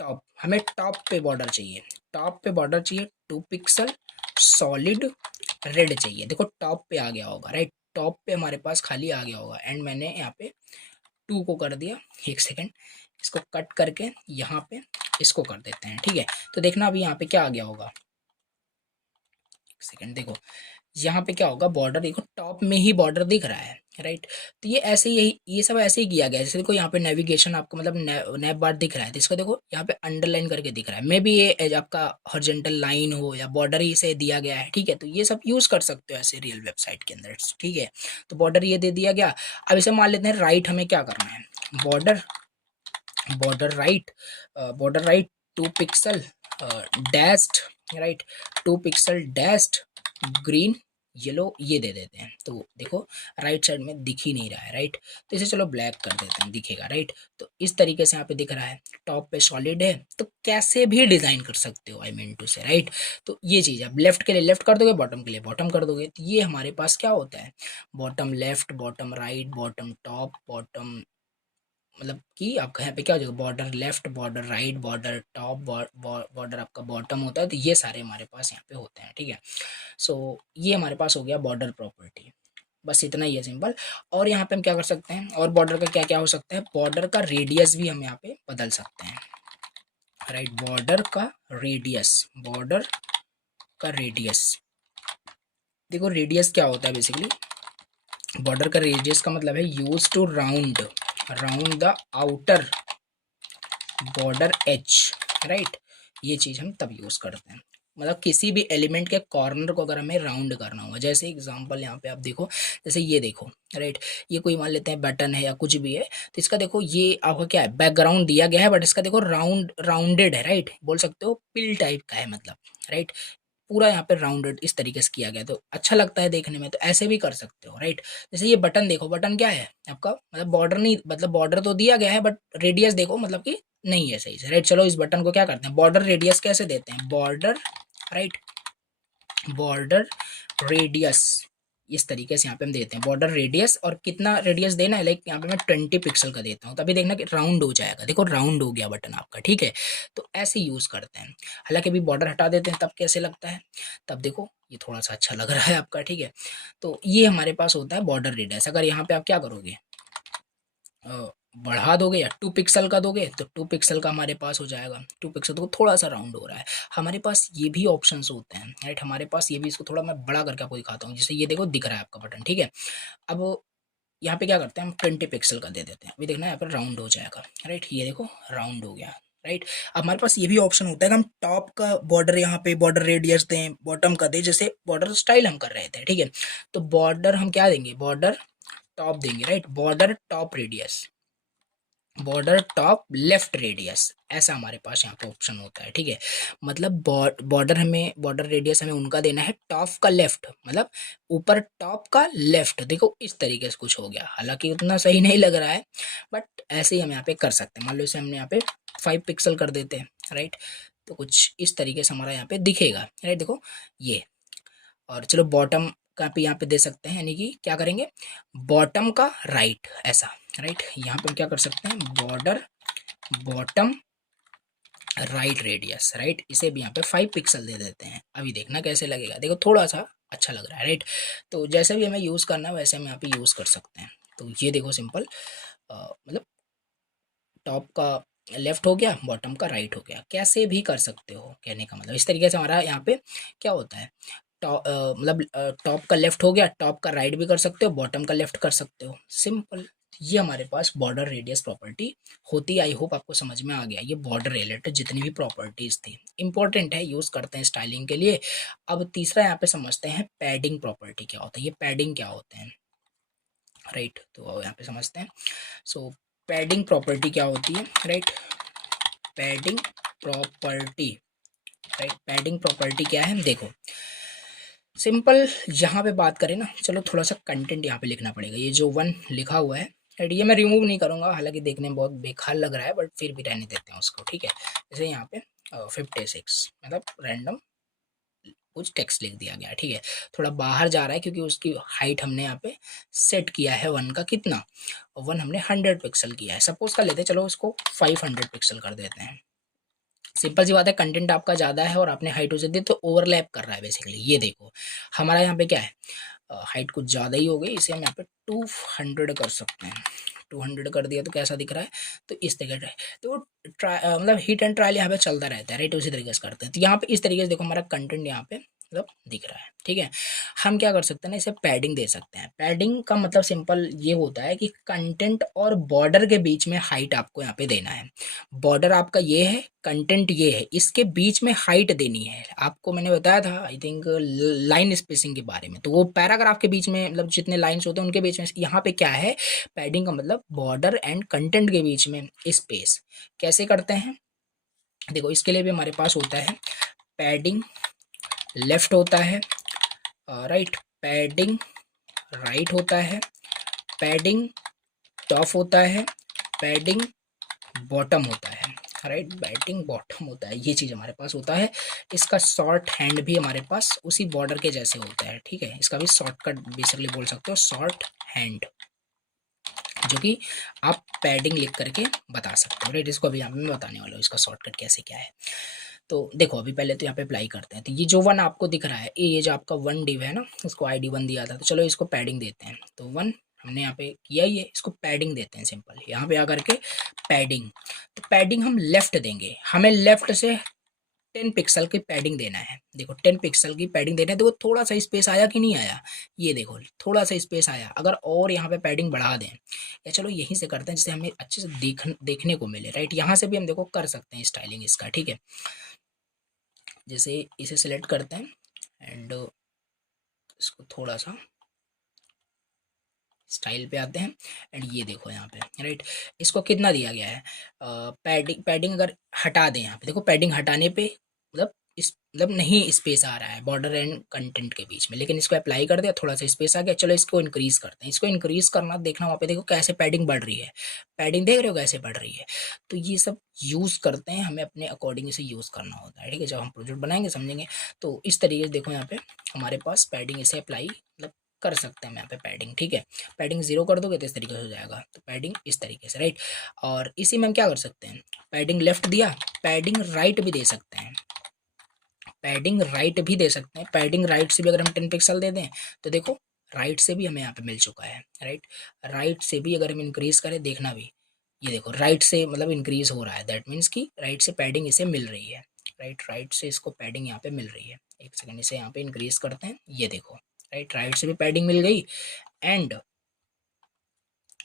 टॉप, हमें टॉप पे बॉर्डर चाहिए, टॉप पे बॉर्डर चाहिए 2 पिक्सल, सॉलिड रेड चाहिए। देखो टॉप पे आ गया होगा, राइट, टॉप पे हमारे पास खाली आ गया होगा, एंड मैंने यहाँ पे 2 को कर दिया। एक सेकेंड, इसको कट करके यहाँ पे इसको कर देते हैं, ठीक है। तो देखना अभी यहाँ पे क्या आ गया होगा, एक सेकेंड देखो, यहाँ पे क्या होगा, बॉर्डर देखो टॉप में ही बॉर्डर दिख रहा है, राइट। तो ये ऐसे ही, ये सब ऐसे ही किया गया है। जैसे देखो यहाँ पे नेविगेशन आपको मतलब नैप बार दिख रहा है, तो इसको देखो यहाँ पे अंडरलाइन करके दिख रहा है, मे बी ये आपका हॉरिजॉन्टल लाइन हो या बॉर्डर ही से दिया गया है, ठीक है। तो ये सब यूज कर सकते हो ऐसे रियल वेबसाइट के अंदर, ठीक है। तो बॉर्डर ये दे दिया गया। अब इसे मान लेते हैं राइट, हमें क्या करना है, border, border right, border right 2 pixel dashed, right, 2 pixel dashed green yellow, ये दे देते हैं। तो देखो राइट साइड में दिख ही नहीं रहा है, राइट। तो इसे चलो ब्लैक कर देते हैं, दिखेगा, राइट। तो इस तरीके से यहाँ पे दिख रहा है, टॉप पे सॉलिड है, तो कैसे भी डिजाइन कर सकते हो, आई मीन टू से, राइट। तो ये चीज है, लेफ्ट के लिए लेफ्ट कर दोगे, बॉटम के लिए बॉटम कर दोगे, तो ये हमारे पास क्या होता है, bottom left, bottom right, bottom top, bottom, मतलब कि आपका यहाँ पे क्या हो जाएगा, border left, border right, border top, border आपका बॉटम होता है। तो ये सारे हमारे पास यहाँ पे होते हैं, ठीक है। सो ये हमारे पास हो गया बॉर्डर प्रॉपर्टी, बस इतना ही है, सिंपल। और यहाँ पे हम क्या कर सकते हैं, और बॉर्डर का क्या क्या हो सकता है, बॉर्डर का रेडियस भी हम यहाँ पे बदल सकते हैं, राइट। बॉर्डर का रेडियस, बॉर्डर का रेडियस, देखो रेडियस क्या होता है बेसिकली, बॉर्डर का रेडियस का मतलब है use to round, round the outer border edge, right. ये चीज हम तब यूज करते हैं, मतलब किसी भी एलिमेंट के कॉर्नर को अगर हमें राउंड करना होगा, जैसे एग्जांपल यहाँ पे आप देखो, जैसे ये देखो, राइट, ये कोई मान लेते हैं बटन है या कुछ भी है, तो इसका देखो ये आपका क्या है, बैकग्राउंड दिया गया है, बट इसका देखो राउंडेड है, राइट, बोल सकते हो पिल टाइप का है, मतलब, राइट, पूरा यहाँ पे राउंडेड इस तरीके से किया गया, तो अच्छा लगता है देखने में, तो ऐसे भी कर सकते हो, राइट। जैसे ये बटन देखो, बटन क्या है आपका, मतलब बॉर्डर नहीं, मतलब बॉर्डर तो दिया गया है बट रेडियस देखो मतलब कि नहीं है सही से, राइट। चलो इस बटन को क्या करते हैं, बॉर्डर रेडियस कैसे देते हैं, बॉर्डर, राइट, बॉर्डर रेडियस, इस तरीके से यहाँ पे हम देते हैं बॉर्डर रेडियस, और कितना रेडियस देना है, लाइक यहाँ पे मैं 20 पिक्सल का देता हूँ, तभी देखना कि राउंड हो जाएगा, देखो राउंड हो गया बटन आपका, ठीक है। तो ऐसे यूज करते हैं। हालांकि अभी बॉर्डर हटा देते हैं तब कैसे लगता है, तब देखो ये थोड़ा सा अच्छा लग रहा है आपका, ठीक है। तो ये हमारे पास होता है बॉर्डर रेडियस। अगर यहाँ पे आप क्या करोगे, बढ़ा दोगे या 2 पिक्सल का दोगे, तो 2 पिक्सल का हमारे पास हो जाएगा, 2 पिक्सल तो थोड़ा सा राउंड हो रहा है। हमारे पास ये भी ऑप्शंस होते हैं, राइट, हमारे पास ये भी, इसको थोड़ा मैं बड़ा करके आपको दिखाता हूँ, जैसे ये देखो दिख रहा है आपका बटन, ठीक है। अब यहाँ पे क्या करते हैं, हम 20 पिक्सल का दे देते हैं, अभी देखना यहाँ पर राउंड हो जाएगा, राइट, ये देखो राउंड हो गया, राइट। अब हमारे पास ये भी ऑप्शन होता है कि हम टॉप का बॉर्डर यहाँ पे बॉर्डर रेडियस दें, बॉटम का दें, जैसे बॉर्डर स्टाइल हम कर रहे थे, ठीक है। तो बॉर्डर हम क्या देंगे, बॉर्डर टॉप देंगे, right, border top radius, border top left radius, ऐसा हमारे पास यहाँ पे ऑप्शन होता है, ठीक है। मतलब बॉर्डर हमें, बॉर्डर रेडियस हमें उनका देना है टॉप का लेफ्ट, मतलब ऊपर टॉप का लेफ्ट, देखो इस तरीके से कुछ हो गया, हालांकि उतना सही नहीं लग रहा है, बट ऐसे ही हम यहाँ पे कर सकते हैं। मान लो इसे हमने यहाँ पे 5 पिक्सल कर देते हैं, राइट, तो कुछ इस तरीके से हमारा यहाँ पे दिखेगा, राइट, देखो ये। और चलो बॉटम का भी यहाँ पे दे सकते हैं, यानी कि क्या करेंगे, बॉटम का राइट, ऐसा, राइट। यहाँ पे हम क्या कर सकते हैं, border bottom right radius, right, इसे भी यहाँ पे 5 पिक्सल दे देते हैं। अभी देखना कैसे लगेगा, देखो थोड़ा सा अच्छा लग रहा है, राइट। तो जैसे भी हमें यूज़ करना है वैसे हम यहाँ पे यूज़ कर सकते हैं। तो ये देखो सिंपल, मतलब टॉप का लेफ्ट हो गया, बॉटम का राइट हो गया, कैसे भी कर सकते हो, कहने का मतलब इस तरीके से हमारा यहाँ पे क्या होता है, टॉप मतलब टॉप का लेफ्ट हो गया, टॉप का राइट भी कर सकते हो, बॉटम का लेफ्ट कर सकते हो, सिंपल। ये हमारे पास बॉर्डर रेडियस प्रॉपर्टी होती है। आई होप आपको समझ में आ गया, ये बॉर्डर रिलेटेड जितनी भी प्रॉपर्टीज थी इंपॉर्टेंट है, यूज करते हैं स्टाइलिंग के लिए। अब तीसरा यहाँ पे समझते हैं पैडिंग प्रॉपर्टी क्या होता है, ये पैडिंग क्या होते हैं, राइट। तो यहाँ पे समझते हैं। सो पैडिंग प्रॉपर्टी क्या होती है, right, padding property, right, padding property क्या है, देखो सिंपल। यहाँ पे बात करें ना, चलो थोड़ा सा कंटेंट यहाँ पे लिखना पड़ेगा, ये जो 1 लिखा हुआ है, राइट, ये मैं रिमूव नहीं करूँगा, हालांकि देखने में बहुत बेकार लग रहा है, बट फिर भी रहने देते हैं उसको, ठीक है। जैसे यहाँ पे 56 मतलब रैंडम कुछ टेक्स्ट लिख दिया गया, ठीक है। थोड़ा बाहर जा रहा है क्योंकि उसकी हाइट हमने यहाँ पे सेट किया है 1 का कितना, 1 हमने 100 पिक्सल किया है। सपोज कर लेते हैं, चलो इसको 500 पिक्सल कर देते हैं। सिंपल सी बात है, कंटेंट आपका ज़्यादा है और आपने हाइट उसे दी तो ओवरलैप कर रहा है बेसिकली। ये देखो हमारा यहाँ पे क्या है, हाइट कुछ ज़्यादा ही हो गई, इसे हम यहाँ पे 200 कर सकते हैं। 200 कर दिया तो कैसा दिख रहा है, तो इस तरीके से। तो मतलब हिट एंड ट्रायल यहाँ पे चलता रहता है, राइट, उसी तरीके से करते हैं। तो यहाँ पे इस तरीके से देखो हमारा कंटेंट यहाँ पे मतलब दिख रहा है, ठीक है। हम क्या कर सकते हैं ना, इसे पैडिंग दे सकते हैं। पैडिंग का मतलब सिंपल ये होता है कि कंटेंट और बॉर्डर के बीच में हाइट आपको यहाँ पे देना है। बॉर्डर आपका ये है, कंटेंट ये है, इसके बीच में हाइट देनी है। आपको मैंने बताया था आई थिंक लाइन स्पेसिंग के बारे में, तो वो पैराग्राफ के बीच में मतलब जितने लाइन्स होते हैं उनके बीच में, यहाँ पे क्या है, पैडिंग का मतलब बॉर्डर एंड कंटेंट के बीच में स्पेस। कैसे करते हैं, देखो इसके लिए भी हमारे पास होता है पैडिंग लेफ्ट होता है, राइट, पैडिंग राइट होता है, पैडिंग टॉप होता है, पैडिंग बॉटम होता है, राइट, पैडिंग बॉटम होता है। ये चीज़ हमारे पास होता है। इसका शॉर्ट हैंड भी हमारे पास उसी बॉर्डर के जैसे होता है, ठीक है। इसका भी शॉर्टकट बेसिकली बोल सकते हो, शॉर्ट हैंड, जो कि आप पैडिंग लिख करके बता सकते हो, राइट। इसको अभी यहाँ पे मैं बताने वाला हूँ इसका शॉर्टकट कैसे क्या है। तो देखो अभी पहले तो यहाँ पे अप्लाई करते हैं। तो ये जो 1 आपको दिख रहा है, ये जो आपका 1 डिव है ना, इसको ID 1 दिया था, तो चलो इसको पैडिंग देते हैं। तो 1 हमने यहाँ पे किया ही है, इसको पैडिंग देते हैं सिंपल, यहाँ पे आकर के पैडिंग। तो पैडिंग हम लेफ्ट देंगे, हमें लेफ्ट से 10 पिक्सल की पैडिंग देना है। देखो 10 पिक्सल की पैडिंग देना है। देखो थोड़ा सा स्पेस आया कि नहीं आया, ये देखो थोड़ा सा स्पेस आया। अगर और यहाँ पे पैडिंग बढ़ा दें, या चलो यहीं से करते हैं जिससे हमें अच्छे से देखने को मिले, राइट। यहाँ से भी हम देखो कर सकते हैं स्टाइलिंग इसका, ठीक है। जैसे इसे सिलेक्ट करते हैं एंड इसको थोड़ा सा स्टाइल पे आते हैं एंड ये देखो यहाँ पे, राइट, इसको कितना दिया गया है, पैडिंग अगर हटा दें, यहाँ पे देखो पैडिंग हटाने पे मतलब इस मतलब नहीं स्पेस आ रहा है बॉर्डर एंड कंटेंट के बीच में, लेकिन इसको अप्लाई कर दिया थोड़ा सा स्पेस आ गया। चलो इसको इंक्रीज करते हैं, इसको इंक्रीज करना देखना वहाँ पे देखो कैसे पैडिंग बढ़ रही है, पैडिंग देख रहे हो कैसे बढ़ रही है। तो ये सब यूज़ करते हैं, हमें अपने अकॉर्डिंग इसे यूज़ करना होता है, ठीक है। जब हम प्रोजेक्ट बनाएंगे समझेंगे। तो इस तरीके से देखो यहाँ पे हमारे पास पैडिंग इसे अप्लाई मतलब कर सकते हैं हम यहाँ पे पैडिंग, ठीक है। पैडिंग 0 कर दोगे तो इस तरीके से हो जाएगा, तो पैडिंग इस तरीके से, राइट। और इसी में हम क्या कर सकते हैं, पैडिंग लेफ्ट दिया, पैडिंग राइट भी दे सकते हैं, पैडिंग राइट भी दे सकते हैं। पैडिंग राइट से भी अगर हम 10 पिक्सल दे दें तो देखो राइट से भी हमें यहाँ पे मिल चुका है, राइट। राइट से भी अगर हम इंक्रीज करें, देखना भी ये देखो राइट से मतलब इंक्रीज हो रहा है, दैट मीन्स कि राइट से पैडिंग इसे मिल रही है, राइट। राइट से इसको पैडिंग यहाँ पे मिल रही है। एक सेकेंड इसे यहाँ पे इंक्रीज करते हैं, ये देखो राइट, राइट से भी पैडिंग मिल गई एंड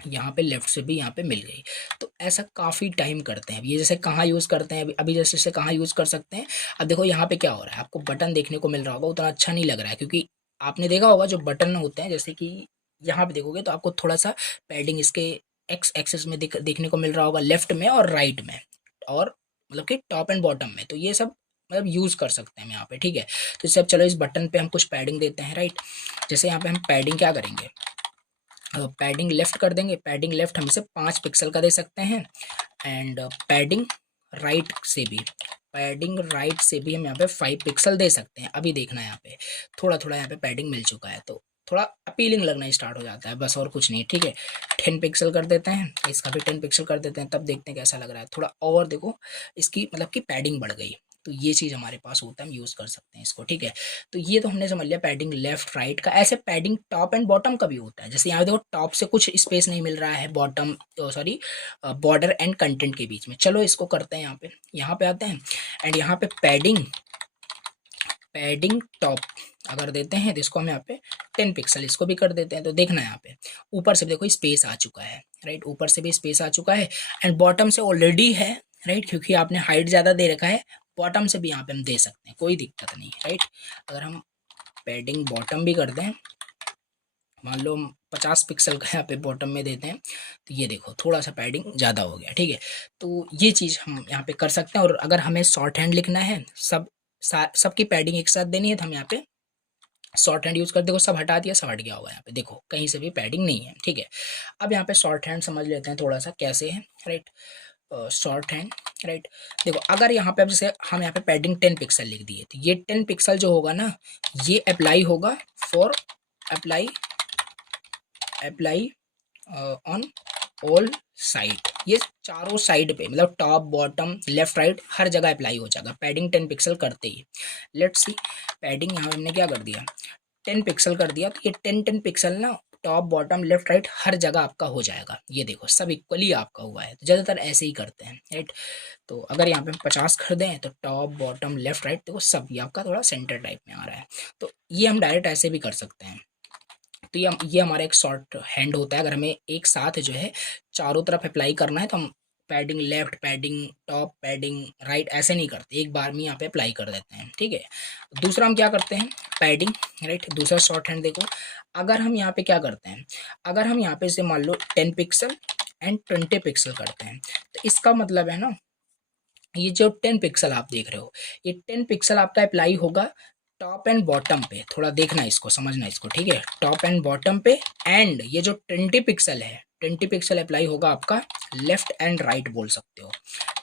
यहाँ पे लेफ्ट से भी यहाँ पे मिल गई। तो ऐसा काफ़ी टाइम करते हैं। ये जैसे कहाँ यूज़ करते हैं, अभी जैसे से कहाँ यूज़ कर सकते हैं। अब देखो यहाँ पे क्या हो रहा है, आपको बटन देखने को मिल रहा होगा, उतना अच्छा नहीं लग रहा है क्योंकि आपने देखा होगा जो बटन होते हैं, जैसे कि यहाँ पे देखोगे तो आपको थोड़ा सा पैडिंग इसके एक्स एक्सेस में देखने को मिल रहा होगा, लेफ्ट में और राइट में, और मतलब कि टॉप एंड बॉटम में। तो ये सब मतलब यूज़ कर सकते हैं हम यहाँ पे, ठीक है। तो इससे अब चलो इस बटन पे हम कुछ पैडिंग देते हैं, राइट। जैसे यहाँ पे हम पैडिंग क्या करेंगे, पैडिंग लेफ्ट कर देंगे, पैडिंग लेफ्ट हम इसे 5 पिक्सल का दे सकते हैं एंड पैडिंग राइट से भी, पैडिंग राइट से भी हम यहाँ पे 5 पिक्सल दे सकते हैं। अभी देखना यहाँ पे थोड़ा थोड़ा यहाँ पे पैडिंग मिल चुका है, तो थोड़ा अपीलिंग लगना स्टार्ट हो जाता है, बस और कुछ नहीं, ठीक है। 10 पिक्सल कर देते हैं, इसका भी 10 पिक्सल कर देते हैं, तब देखते हैं कैसा लग रहा है। थोड़ा और देखो इसकी मतलब कि पैडिंग बढ़ गई, तो ये चीज़ हमारे पास होता है, हम यूज़ कर सकते हैं इसको, ठीक है। तो ये तो हमने समझ लिया पैडिंग लेफ्ट राइट का। ऐसे पैडिंग टॉप एंड बॉटम का भी होता है। जैसे यहाँ देखो टॉप से कुछ स्पेस नहीं मिल रहा है, bottom sorry border and content के बीच में। चलो इसको करते हैं, यहाँ पे आते हैं एंड यहाँ पे पैडिंग टॉप अगर देते हैं तो इसको हम यहाँ पे 10 पिक्सल इसको भी कर देते हैं। तो देखना यहाँ पे ऊपर से देखो स्पेस आ चुका है, राइट, ऊपर से भी स्पेस आ चुका है एंड बॉटम से ऑलरेडी है, राइट, क्योंकि आपने हाइट ज़्यादा दे रखा है। बॉटम से भी यहाँ पे हम दे सकते हैं, कोई दिक्कत नहीं, राइट। अगर हम पैडिंग बॉटम भी कर दें, मान लो हम 50 पिक्सल का यहाँ पे बॉटम में देते हैं, तो ये देखो थोड़ा सा पैडिंग ज़्यादा हो गया, ठीक है। तो ये चीज़ हम यहाँ पे कर सकते हैं। और अगर हमें शॉर्ट हैंड लिखना है, सबकी पैडिंग एक साथ देनी है, तो हम यहाँ पे शॉर्ट हैंड यूज़ कर, देखो सब हटा दिया, सब हट गया होगा, यहाँ पे देखो कहीं से भी पैडिंग नहीं है, ठीक है। अब यहाँ पे शॉर्ट हैंड समझ लेते हैं थोड़ा सा कैसे है, राइट। Short hand, right. देखो अगर यहाँ पे अब जैसे हम यहाँ पे पैडिंग 10 पिक्सल लिख दिए, तो ये 10 पिक्सल जो होगा ना, ये अप्लाई होगा for apply apply on all side, ये चारों साइड पे, मतलब टॉप बॉटम लेफ्ट राइट हर जगह अप्लाई हो जाएगा पैडिंग 10 पिक्सल करते ही। लेट्स सी, पैडिंग यहाँ हमने क्या कर दिया, 10 पिक्सल कर दिया, तो ये 10 पिक्सल ना टॉप बॉटम लेफ्ट राइट हर जगह आपका हो जाएगा। ये देखो सब इक्वली आपका हुआ है, तो ज़्यादातर ऐसे ही करते हैं, राइट। तो अगर यहाँ पे हम 50 कर दें तो टॉप बॉटम लेफ्ट राइट देखो सब ये आपका थोड़ा सेंटर टाइप में आ रहा है। तो ये हम डायरेक्ट ऐसे भी कर सकते हैं। तो ये हमारा एक शॉर्ट हैंड होता है। अगर हमें एक साथ जो है चारों तरफ अप्लाई करना है, तो हम padding left, padding top, padding right ऐसे नहीं करते, एक बार में यहाँ पे अप्लाई कर देते हैं, ठीक है। दूसरा हम क्या करते हैं, पैडिंग राइट, दूसरा शॉर्ट हैंड देखो। अगर हम यहाँ पे क्या करते हैं, अगर हम यहाँ पे से मान लो 10 पिक्सल एंड 20 पिक्सल करते हैं, तो इसका मतलब है ना, ये जो 10 पिक्सल आप देख रहे हो, ये 10 पिक्सल आपका अप्लाई होगा टॉप एंड बॉटम पे। थोड़ा देखना इसको, समझना इसको, ठीक है, टॉप एंड बॉटम पे। एंड ये जो 20 पिक्सल है, 20 पिक्सल अप्लाई होगा आपका लेफ्ट एंड राइट, बोल सकते हो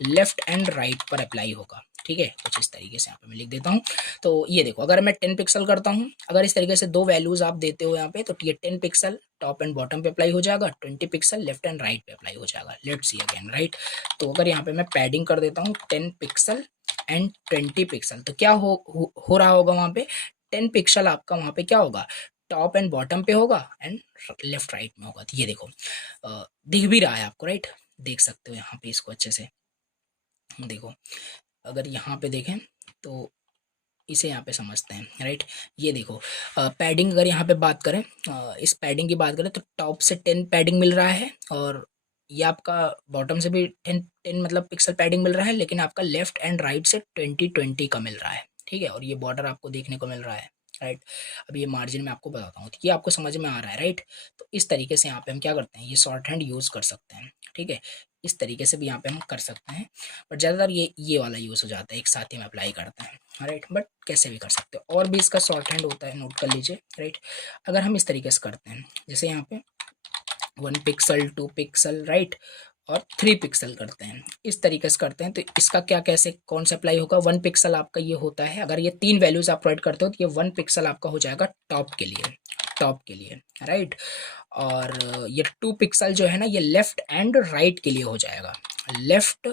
लेफ्ट एंड राइट पर अप्लाई होगा, ठीक है। कुछ इस तरीके से यहाँ पे मैं लिख देता हूँ। तो ये देखो अगर मैं 10 पिक्सल करता हूँ, अगर इस तरीके से दो वैल्यूज आप देते हो यहाँ पे, तो ये 10 पिक्सल टॉप एंड बॉटम पे अप्लाई हो जाएगा, 20 पिक्सल लेफ्ट एंड राइट पे अप्लाई हो जाएगा। Let's see again, right. तो अगर यहाँ पे मैं पैडिंग कर देता हूँ 10 पिक्सल एंड 20 पिक्सल, तो क्या हो रहा होगा वहाँ पे, 10 पिक्सल आपका वहाँ पे क्या होगा, टॉप एंड बॉटम पे होगा एंड लेफ्ट राइट में होगा। तो ये देखो दिख भी रहा है आपको, राइट, देख सकते हो यहाँ पे इसको अच्छे से। देखो अगर यहाँ पे देखें तो इसे यहाँ पे समझते हैं, राइट। ये देखो पैडिंग अगर यहाँ पे बात करें, इस पैडिंग की बात करें, तो टॉप से 10 पैडिंग मिल रहा है, और ये आपका बॉटम से भी 10 मतलब पिक्सल पैडिंग मिल रहा है, लेकिन आपका लेफ्ट एंड राइट से 20 का मिल रहा है, ठीक है। और ये बॉर्डर आपको देखने को मिल रहा है, राइट। अब ये मार्जिन मैं आपको बताता हूँ, तो ये आपको समझ में आ रहा है, राइट। तो इस तरीके से यहाँ पे हम क्या करते हैं, ये शॉर्ट हैंड यूज़ कर सकते हैं, ठीक है। इस तरीके से भी यहाँ पे हम कर सकते हैं, बट ज़्यादातर ये वाला यूज़ हो जाता है, एक साथ ही हम अप्लाई करते हैं, राइट। बट कैसे भी कर सकते हो, और भी इसका शॉर्ट हैंड होता है, नोट कर लीजिए, राइट। अगर हम इस तरीके से करते हैं, जैसे यहाँ पे 1 पिक्सल 2 पिक्सल राइट, और 3 पिक्सल करते हैं, इस तरीके से करते हैं, तो इसका क्या कैसे कौन सा अप्लाई होगा, 1 पिक्सल आपका ये होता है, अगर ये 3 वैल्यूज आप प्रोवाइड करते हो, तो ये 1 पिक्सल आपका हो जाएगा टॉप के लिए, टॉप के लिए, राइट। और ये 2 पिक्सल जो है ना, ये लेफ्ट एंड राइट के लिए हो जाएगा, लेफ्ट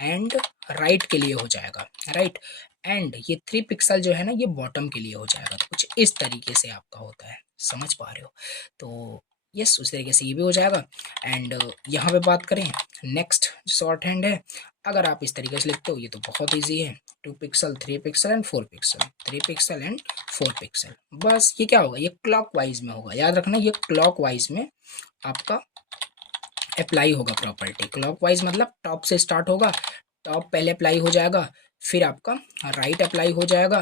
एंड राइट के लिए हो जाएगा, राइट। एंड ये 3 पिक्सल जो है ना, ये बॉटम के लिए हो जाएगा। तो कुछ इस तरीके से आपका होता है, समझ पा रहे हो। तो यस, उस तरीके से ये भी हो जाएगा। एंड यहाँ पे बात करें, नेक्स्ट शॉर्ट हैंड है, अगर आप इस तरीके से लिखते हो, ये तो बहुत ईजी है, 2 pixel 3 pixel and 4 pixel, 3 pixel and 4 pixel, बस। ये क्या होगा, ये क्लॉक वाइज में होगा, याद रखना, ये क्लॉक वाइज में आपका अप्लाई होगा प्रॉपर्टी। क्लॉकवाइज मतलब टॉप से स्टार्ट होगा, टॉप पहले अप्लाई हो जाएगा, फिर आपका राइट अप्लाई हो जाएगा,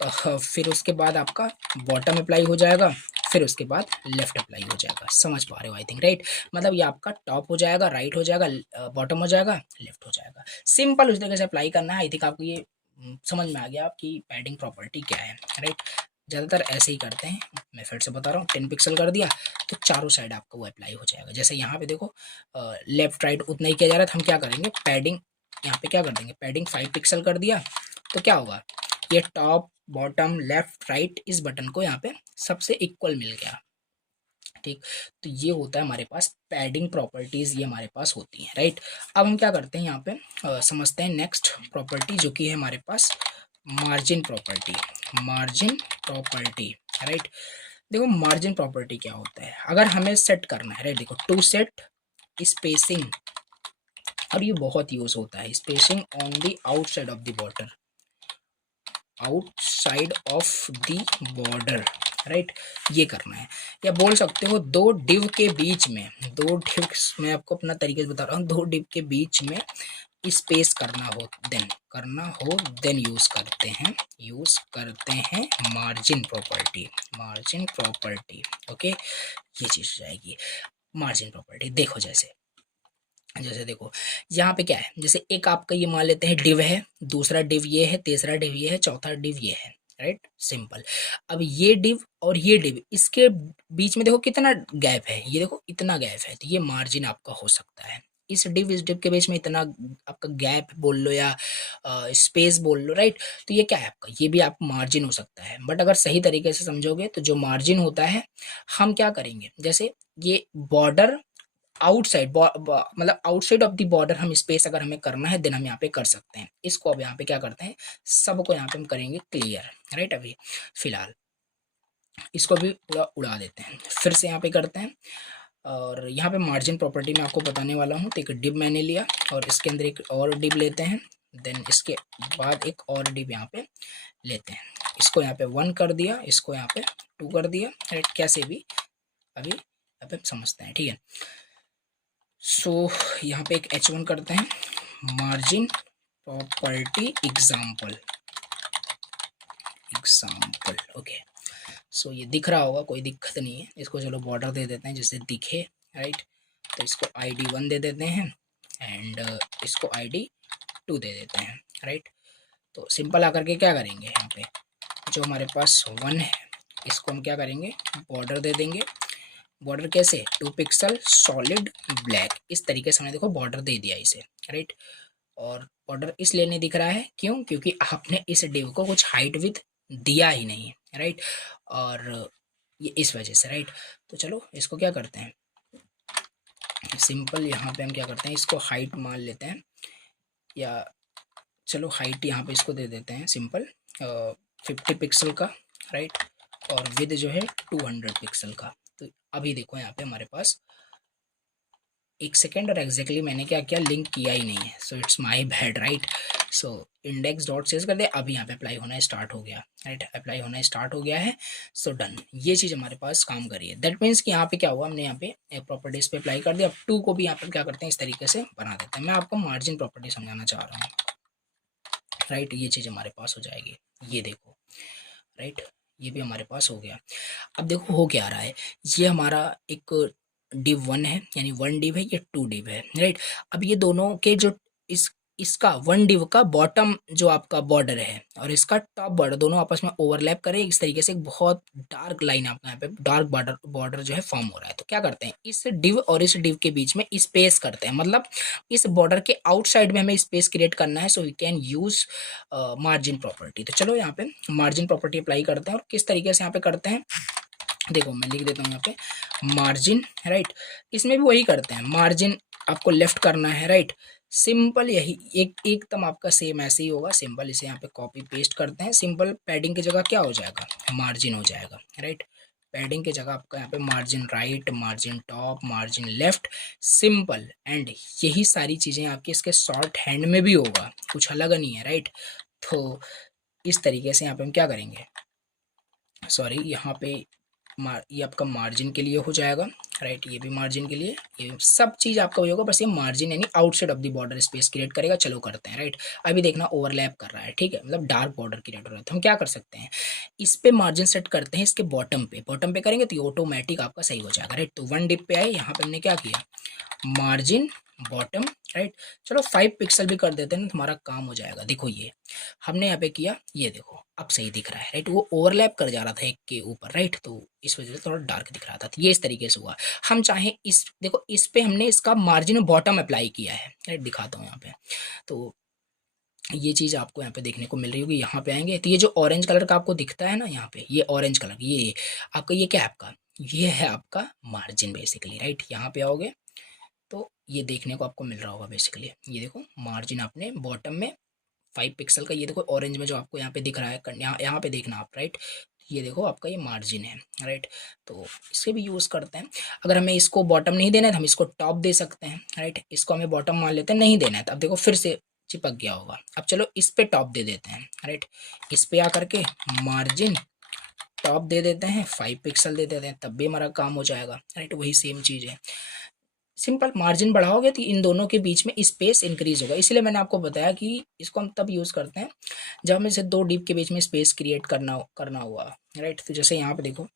फिर उसके बाद आपका बॉटम अप्लाई हो जाएगा, फिर उसके बाद लेफ्ट अप्लाई हो जाएगा। समझ पा रहे हो आई थिंक, राइट। मतलब ये आपका टॉप हो जाएगा, राइट हो जाएगा, बॉटम हो जाएगा, लेफ्ट हो जाएगा। सिंपल उस तरीके से अप्लाई करना है। आई थिंक आपको ये समझ में आ गया आपकी पैडिंग प्रॉपर्टी क्या है, राइट। ज़्यादातर ऐसे ही करते हैं, मैं फिर से बता रहा हूँ, 10 पिक्सल कर दिया तो चारों साइड आपका वो अप्लाई हो जाएगा। जैसे यहाँ पे देखो लेफ्ट राइट उतना ही किया जा रहा है, तो हम क्या करेंगे, पैडिंग यहाँ पे क्या कर देंगे, पैडिंग 5 पिक्सल कर दिया, तो क्या होगा, ये टॉप बॉटम लेफ्ट राइट इस बटन को यहाँ पे सबसे इक्वल मिल गया, ठीक। तो ये होता है हमारे पास पैडिंग प्रॉपर्टीज, ये हमारे पास होती हैं, राइट। अब हम क्या करते हैं यहाँ पे समझते हैं नेक्स्ट प्रॉपर्टी, जो कि है हमारे पास margin property, margin property, right. देखो मार्जिन प्रॉपर्टी क्या होता है, अगर हमें सेट करना है, राइट, देखो टू सेट स्पेसिंग, और ये बहुत यूज होता है, spacing on the outside of the border, outside of the border, right. ये करना है, या बोल सकते हो दो डिव के बीच में, दो डिव, मैं आपको अपना तरीके से बता रहा हूँ, दो डिव के बीच में स्पेस करना हो देन यूज करते हैं margin property, margin property, okay. ये चीज हो जाएगी मार्जिन प्रॉपर्टी। देखो जैसे जैसे देखो यहाँ पे क्या है, जैसे एक आपका ये मान लेते हैं डिव है, दूसरा डिव ये है, तीसरा डिव ये है, चौथा डिव ये है, राइट, सिंपल। अब ये डिव और ये डिव, इसके बीच में देखो कितना गैप है, ये देखो इतना गैप है, तो ये मार्जिन आपका हो सकता है, इस डिव के बीच में इतना आपका गैप बोल लो या स्पेस बोल लो, राइट। तो ये क्या है आपका, ये भी आप मार्जिन हो सकता है। बट अगर सही तरीके से समझोगे तो जो मार्जिन होता है, हम क्या करेंगे, जैसे ये बॉर्डर आउटसाइड, मतलब आउटसाइड ऑफ द बॉर्डर हम स्पेस अगर हमें करना है देन हम यहाँ पे कर सकते हैं। इसको अब यहाँ पे क्या करते हैं, सबको यहाँ पे हम करेंगे क्लियर, राइट। अभी फिलहाल इसको भी पूरा उड़ा देते हैं, फिर से यहाँ पे करते हैं। और यहाँ पे मार्जिन प्रॉपर्टी में आपको बताने वाला हूँ। तो एक डिव मैंने लिया और इसके अंदर एक और डिव लेते हैं, देन इसके बाद एक और डिव यहाँ पे लेते हैं। इसको यहाँ पे 1 कर दिया, इसको यहाँ पे 2 कर दिया, राइट। कैसे भी अभी यहाँ पे समझते हैं, ठीक है। सो यहाँ पे एक H1 करते हैं, मार्जिन प्रॉपर्टी एग्जाम्पल, ओके। सो ये दिख रहा होगा, कोई दिक्कत नहीं है। इसको चलो बॉर्डर दे देते हैं जिससे दिखे, राइट। तो इसको ID1 दे देते हैं एंड इसको ID2 दे देते हैं, राइट। तो सिंपल आकर के क्या करेंगे, यहाँ पे जो हमारे पास 1 है इसको हम क्या करेंगे, बॉर्डर दे देंगे। बॉर्डर कैसे, 2 पिक्सल सॉलिड ब्लैक, इस तरीके से हमने देखो बॉर्डर दे दिया इसे, राइट। और बॉर्डर इसलिए नहीं दिख रहा है, क्यों, क्योंकि आपने इस डिव को कुछ हाइट विथ दिया ही नहीं, राइट। और ये इस वजह से, राइट। तो चलो इसको क्या करते हैं, सिंपल यहाँ पे हम क्या करते हैं, इसको हाइट मान लेते हैं, या चलो हाइट यहाँ पे इसको दे देते हैं सिंपल 50 पिक्सल का, राइट। और विद जो है 200 पिक्सल का। तो अभी देखो यहाँ पे हमारे पास 1 सेकेंड, और एग्जैक्टली मैंने क्या किया, लिंक किया ही नहीं है, so it's my bad, right. So index dot save कर दे, अभी यहाँ पे अप्लाई होना स्टार्ट हो गया, राइट। अप्लाई होना स्टार्ट हो गया है, सो डन। ये चीज़ हमारे पास काम करी है। दैट मीन्स कि यहाँ पे क्या हुआ, हमने यहाँ पे प्रॉपर्टीज पे अप्लाई कर दिया। अब 2 को भी यहाँ पे क्या करते हैं, इस तरीके से बना देते हैं। मैं आपको मार्जिन प्रॉपर्टी समझाना चाह रहा हूँ, राइट। ये चीज़ हमारे पास हो जाएगी, ये देखो, राइट। ये भी हमारे पास हो गया। अब देखो हो क्या रहा है, ये हमारा एक div 1 है, यानी 1 div है, ये 2 div है, राइट। अब ये दोनों के जो इसका 1 div का बॉटम जो आपका बॉर्डर है और इसका टॉप बॉर्डर दोनों आपस में ओवरलैप करें, इस तरीके से एक बहुत डार्क लाइन आपका यहाँ पे डार्क बॉर्डर जो है फॉर्म हो रहा है। तो क्या करते हैं, इस डिव और इस डिव के बीच में स्पेस करते हैं, मतलब इस बॉर्डर के आउटसाइड में हमें स्पेस क्रिएट करना है। So we can use margin property. तो चलो यहाँ पे मार्जिन प्रॉपर्टी अप्लाई करते हैं, और किस तरीके से यहाँ पे करते हैं, देखो मैं लिख देता हूँ यहाँ पे मार्जिन, राइट। इसमें भी वही करते हैं, मार्जिन आपको लेफ्ट करना है, राइट। सिंपल यही एकदम आपका सेम ऐसे ही होगा। सिंपल इसे यहाँ पे कॉपी पेस्ट करते हैं। सिंपल पैडिंग की जगह क्या हो जाएगा, मार्जिन हो जाएगा, राइट। पैडिंग की जगह आपका यहाँ पे margin right, margin top, margin left, simple. And यही सारी चीज़ें आपकी इसके शॉर्ट हैंड में भी होगा, कुछ अलग नहीं है, राइट। तो इस तरीके से यहाँ पे हम क्या करेंगे, सॉरी यहाँ पे ये आपका मार्जिन के लिए हो जाएगा, राइट। ये भी मार्जिन के लिए, ये सब चीज़ आपका वही होगा, बस ये मार्जिन यानी outside of the border space create करेगा। चलो करते हैं, राइट। अभी देखना ओवरलैप कर रहा है, ठीक है, मतलब डार्क बॉर्डर क्रिएट हो रहा है। तो हम क्या कर सकते हैं, इस पे मार्जिन सेट करते हैं, इसके बॉटम पे करेंगे तो ये ऑटोमेटिक आपका सही हो जाएगा, राइट। तो 1 डिप पे आए, यहाँ पे हमने क्या किया, मार्जिन बॉटम, राइट। चलो 5 पिक्सल भी कर देते हैं ना, तुम्हारा काम हो जाएगा। देखो ये हमने यहाँ पे किया, ये देखो अब सही दिख रहा है, राइट। वो ओवरलैप कर जा रहा था एक के ऊपर, राइट, तो इस वजह से थोड़ा डार्क दिख रहा था। तो ये इस तरीके से हुआ। हम चाहें इस देखो इस पे हमने इसका मार्जिन बॉटम अप्लाई किया है, राइट। दिखाता हूँ यहाँ पे, तो ये चीज़ आपको यहाँ पे देखने को मिल रही होगी। यहाँ पे आएंगे तो ये जो ऑरेंज कलर का आपको दिखता है ना, यहाँ पे ये ऑरेंज कलर, ये आपका ये क्या है, आपका ये है आपका मार्जिन बेसिकली, राइट। यहाँ पे आओगे तो ये देखने को आपको मिल रहा होगा बेसिकली, ये देखो मार्जिन आपने बॉटम में 5 पिक्सल का, ये देखो ऑरेंज में जो आपको यहाँ पे दिख रहा है, यहाँ पे देखना आप, राइट। ये देखो आपका ये मार्जिन है, राइट। तो इसे भी यूज़ करते हैं। अगर हमें इसको बॉटम नहीं देना है तो हम इसको टॉप दे सकते हैं, राइट। इसको हमें बॉटम मान लेते हैं, नहीं देना है तो अब देखो फिर से चिपक गया होगा। अब चलो इस पे टॉप दे देते हैं, राइट। इस पे आकर के मार्जिन टॉप दे देते हैं, 5 पिक्सल दे देते हैं, तब भी हमारा काम हो जाएगा, राइट। वही सेम चीज़ है। सिंपल मार्जिन बढ़ाओगे तो इन दोनों के बीच में स्पेस इंक्रीज होगा। इसलिए मैंने आपको बताया कि इसको हम तब यूज़ करते हैं जब हमें से 2 डिप के बीच में स्पेस क्रिएट करना हुआ, राइट। तो जैसे यहाँ पे देखो,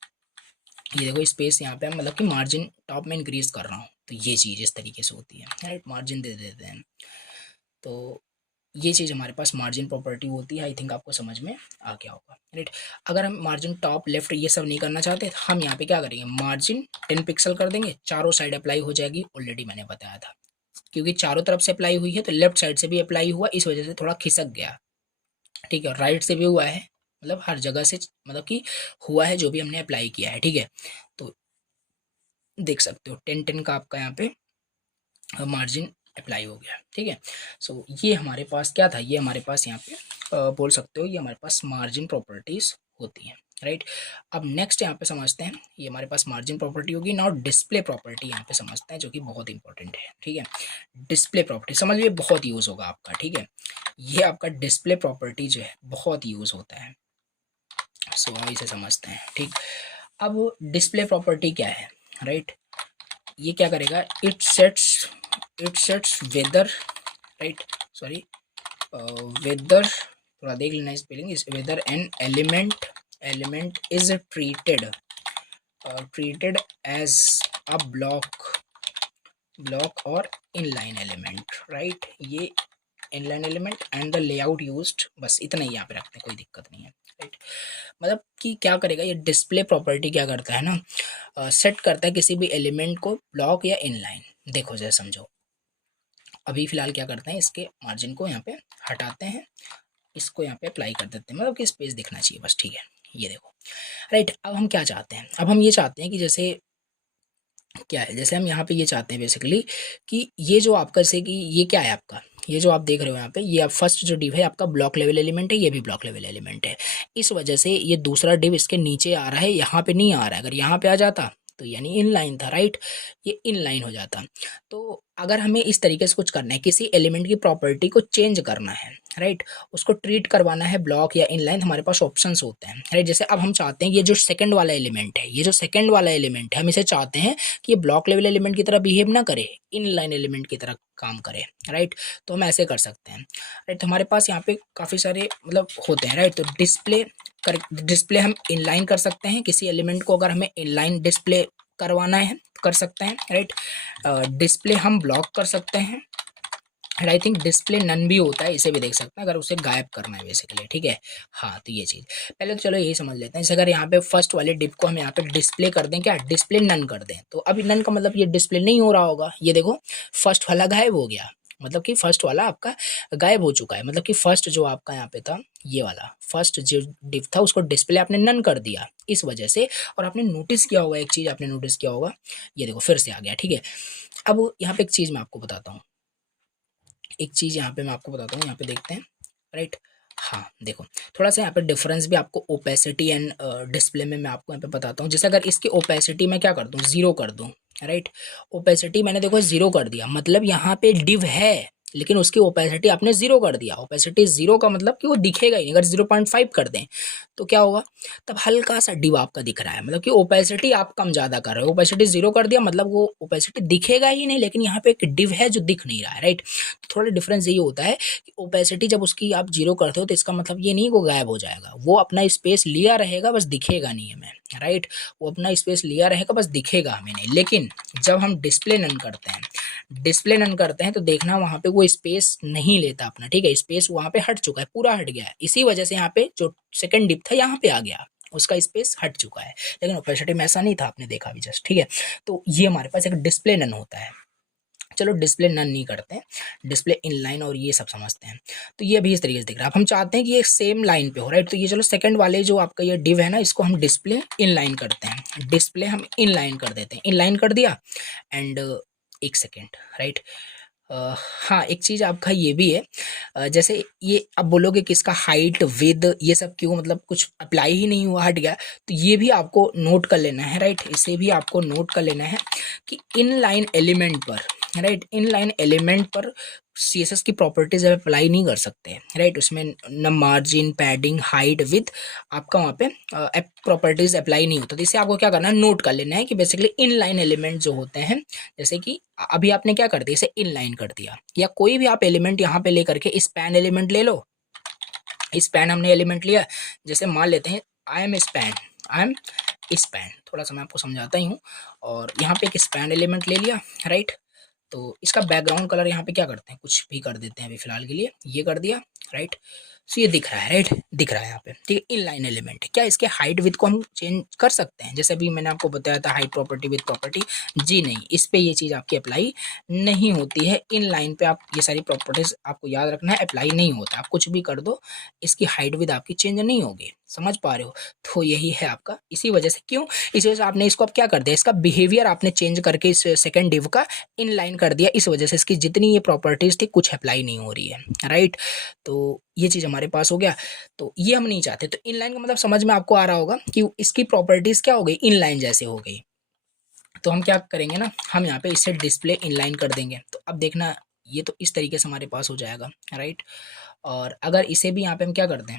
ये देखो स्पेस यहाँ पे मतलब कि मार्जिन टॉप में इंक्रीज कर रहा हूँ, तो ये चीज़ इस तरीके से होती है, राइट। मार्जिन दे देते हैं, तो ये चीज़ हमारे पास मार्जिन प्रॉपर्टी होती है। आई थिंक आपको समझ में आ गया होगा, राइट। अगर हम मार्जिन टॉप लेफ्ट ये सब नहीं करना चाहते तो हम यहाँ पे क्या करेंगे, मार्जिन 10 पिक्सल कर देंगे, चारों साइड अप्लाई हो जाएगी, ऑलरेडी मैंने बताया था। क्योंकि चारों तरफ से अप्लाई हुई है तो लेफ्ट साइड से भी अप्लाई हुआ, इस वजह से थोड़ा खिसक गया। ठीक है, राइट से भी हुआ है, मतलब हर जगह से मतलब कि हुआ है जो भी हमने अप्लाई किया है। ठीक है, तो देख सकते हो 10-10 का आपका यहाँ पे मार्जिन अप्लाई हो गया। ठीक है, सो ये हमारे पास क्या था, ये हमारे पास यहाँ पे बोल सकते हो ये हमारे पास मार्जिन प्रॉपर्टीज होती हैं, राइट। अब नेक्स्ट यहाँ पे समझते हैं, ये हमारे पास मार्जिन प्रॉपर्टी होगी। नाउ डिस्प्ले प्रॉपर्टी यहाँ पे समझते हैं, जो कि बहुत इंपॉर्टेंट है। ठीक है, डिस्प्ले प्रॉपर्टी समझ लिए, बहुत यूज होगा आपका। ठीक है, ये आपका डिस्प्ले प्रॉपर्टी जो है बहुत यूज होता है। सो हम इसे समझते हैं। ठीक, अब डिस्प्ले प्रॉपर्टी क्या है, राइट। ये क्या करेगा, it sets whether, right, sorry, whether, थोड़ा देख लेना spelling, is whether an element is treated as a block और इनलाइन एलिमेंट, राइट। ये inline element and the layout used, बस इतना ही यहाँ पे रखते हैं, कोई दिक्कत नहीं है, राइट। मतलब कि क्या करेगा ये डिस्प्ले प्रॉपर्टी, क्या करता है ना, सेट करता है किसी भी एलिमेंट को ब्लॉक या इनलाइन। देखो जैसे समझो, अभी फिलहाल क्या करते हैं, इसके मार्जिन को यहाँ पे हटाते हैं, इसको यहाँ पे अप्लाई कर देते हैं, मतलब कि स्पेस दिखना चाहिए बस। ठीक है, ये देखो, राइट। अब हम क्या चाहते हैं, अब हम ये चाहते हैं कि जैसे क्या है, जैसे हम यहाँ पे ये चाहते हैं बेसिकली कि ये जो आपका, जैसे कि ये क्या है आपका, ये जो आप देख रहे हो यहाँ पे, ये आप फर्स्ट जो डिव है आपका ब्लॉक लेवल एलिमेंट है, ये भी ब्लॉक लेवल एलिमेंट है। इस वजह से ये दूसरा डिव इसके नीचे आ रहा है, यहाँ पे नहीं आ रहा है। अगर यहाँ पे आ जाता तो यानी इनलाइन था, राइट, ये इनलाइन हो जाता। तो अगर हमें इस तरीके से कुछ करना है, किसी एलिमेंट की प्रॉपर्टी को चेंज करना है, राइट, उसको ट्रीट करवाना है ब्लॉक या इनलाइन, हमारे पास ऑप्शंस होते हैं, राइट। जैसे अब हम चाहते हैं ये जो सेकंड वाला एलिमेंट है, ये जो सेकंड वाला एलिमेंट है, हम इसे चाहते हैं कि ये ब्लॉक लेवल एलिमेंट की तरह बिहेव ना करे, इनलाइन एलिमेंट की तरह काम करे, राइट। तो हम ऐसे कर सकते हैं, राइट। तो हमारे पास यहाँ पे काफ़ी सारे मतलब होते हैं, राइट। तो डिस्प्ले हम इनलाइन कर सकते हैं, किसी एलिमेंट को अगर हमें इनलाइन डिस्प्ले करवाना है कर सकते हैं, राइट। डिस्प्ले हम ब्लॉक कर सकते हैं, and I think display none भी होता है, इसे भी देख सकते हैं अगर उसे गायब करना है बेसिकली। ठीक है, हाँ, तो ये चीज़ पहले तो चलो यही समझ लेते हैं। जैसे अगर यहाँ पे फर्स्ट वाले डिप को हम यहाँ पे डिस्प्ले कर दें, क्या डिस्प्ले नन कर दें, तो अभी नन का मतलब ये डिस्प्ले नहीं हो रहा होगा। ये देखो फर्स्ट वाला गायब हो गया, मतलब कि फर्स्ट वाला आपका गायब हो चुका है, मतलब कि फर्स्ट जो आपका यहाँ पे था, ये वाला फर्स्ट जो डिप था उसको डिस्प्ले आपने नन कर दिया इस वजह से। और आपने नोटिस किया होगा, एक चीज़ आपने नोटिस किया होगा, ये देखो फिर से आ गया। ठीक है, अब यहाँ पे एक चीज़ मैं आपको बताता हूँ, एक चीज़ यहाँ पे मैं आपको बताता हूँ, यहाँ पे देखते हैं, राइट। हाँ देखो, थोड़ा सा यहाँ पे डिफरेंस भी आपको ओपेसिटी एंड डिस्प्ले में मैं आपको यहाँ पे बताता हूँ। जैसे अगर इसकी ओपेसिटी मैं क्या कर दूँ, जीरो कर दूँ, राइट। ओपेसिटी मैंने देखो जीरो कर दिया, मतलब यहाँ पे डिव है लेकिन उसकी ओपेसिटी आपने जीरो कर दिया। ओपेसिटी जीरो का मतलब कि वो दिखेगा ही नहीं। अगर 0.5 कर दें तो क्या होगा, तब हल्का सा डिव आपका दिख रहा है, मतलब कि ओपेसिटी आप कम ज़्यादा कर रहे हो। ओपेसिटी जीरो कर दिया मतलब वो ओपेसिटी दिखेगा ही नहीं, लेकिन यहाँ पे एक डिव है जो दिख नहीं रहा है, राइट। थोड़ा डिफरेंस यही होता है कि ओपेसिटी जब उसकी आप जीरो करते हो तो इसका मतलब ये नहीं वो गायब हो जाएगा, वो अपना स्पेस लिया रहेगा, बस दिखेगा नहीं हमें, राइट। वो अपना स्पेस लिया रहेगा, बस दिखेगा हमें नहीं। लेकिन जब हम डिस्प्ले नन करते हैं तो देखना वहाँ पे वो स्पेस नहीं लेता अपना, ठीक है। स्पेस वहाँ पे हट चुका है, पूरा हट गया है, इसी वजह से यहाँ पे जो सेकंड डिप था यहाँ पे आ गया, उसका स्पेस हट चुका है। लेकिन ओपेसिटी में ऐसा नहीं था, आपने देखा भी जस्ट, ठीक है। तो ये हमारे पास एक डिस्प्ले नन होता है। चलो डिस्प्ले नन नहीं करते हैं, डिस्प्ले इनलाइन और ये सब समझते हैं। तो ये भी इस तरीके से दिख रहा है। अब हम चाहते हैं कि ये सेम लाइन पे हो, राइट। तो ये चलो सेकंड वाले जो आपका ये डिव है ना, इसको हम डिस्प्ले इनलाइन करते हैं, डिस्प्ले हम इनलाइन कर देते हैं, इनलाइन कर दिया। एंड एक सेकेंड, राइट। हाँ, एक चीज़ आपका ये भी है, जैसे ये अब बोलोगे कि इसका हाइट विद ये सब क्यों, मतलब कुछ अप्लाई ही नहीं हुआ, हट गया। तो ये भी आपको नोट कर लेना है, राइट। इसे भी आपको नोट कर लेना है कि इन लाइन एलिमेंट पर, राइट, इन लाइन एलिमेंट पर सीएसएस की प्रॉपर्टीज अप्लाई नहीं कर सकते, राइट। उसमें न मार्जिन, पैडिंग, हाइट, विथ आपका वहाँ पे प्रॉपर्टीज अप्लाई नहीं होता। तो इसे आपको क्या करना है, नोट कर लेना है कि बेसिकली इन लाइन एलिमेंट जो होते हैं, जैसे कि अभी आपने क्या कर दिया, इसे इनलाइन कर दिया, या कोई भी आप एलिमेंट यहाँ पे लेकर के स्पैन एलिमेंट ले लो। स्पैन हमने एलिमेंट लिया, जैसे मान लेते हैं आई एम स्पैन, थोड़ा सा मैं आपको समझाता ही हूँ। और यहाँ पे एक स्पैन एलिमेंट ले लिया, राइट। तो इसका बैकग्राउंड कलर यहाँ पे क्या करते हैं, कुछ भी कर देते हैं अभी फिलहाल के लिए, ये कर दिया, राइट। सो ये दिख रहा है, राइट, दिख रहा है यहाँ पे, ठीक है, इनलाइन एलिमेंट है। क्या इसके हाइट विथ को हम चेंज कर सकते हैं, जैसे अभी मैंने आपको बताया था हाइट प्रॉपर्टी विथ प्रॉपर्टी? जी नहीं, इस पे ये चीज़ आपकी अप्लाई नहीं होती है। इनलाइन पे आप ये सारी प्रॉपर्टीज आपको याद रखना है, अप्लाई नहीं होता। आप कुछ भी कर दो, इसकी हाइट विथ आपकी चेंज नहीं होगी, समझ पा रहे हो? तो यही है आपका, इसी वजह से, क्यों, इस वजह से आपने इसको अब क्या कर दिया, इसका बिहेवियर आपने चेंज करके इस सेकंड डिव का इनलाइन कर दिया, इस वजह से इसकी जितनी ये प्रॉपर्टीज थी कुछ अप्लाई नहीं हो रही है, राइट। तो ये चीज़ हमारे पास हो गया, तो ये हम नहीं चाहते। तो इनलाइन का मतलब समझ में आपको आ रहा होगा कि इसकी प्रॉपर्टीज क्या हो गई, इनलाइन जैसे हो गई। तो हम क्या करेंगे ना, हम यहाँ पे इसे डिस्प्ले इनलाइन कर देंगे। तो अब देखना, ये तो इस तरीके से हमारे पास हो जाएगा, राइट। और अगर इसे भी यहाँ पे हम क्या कर दें,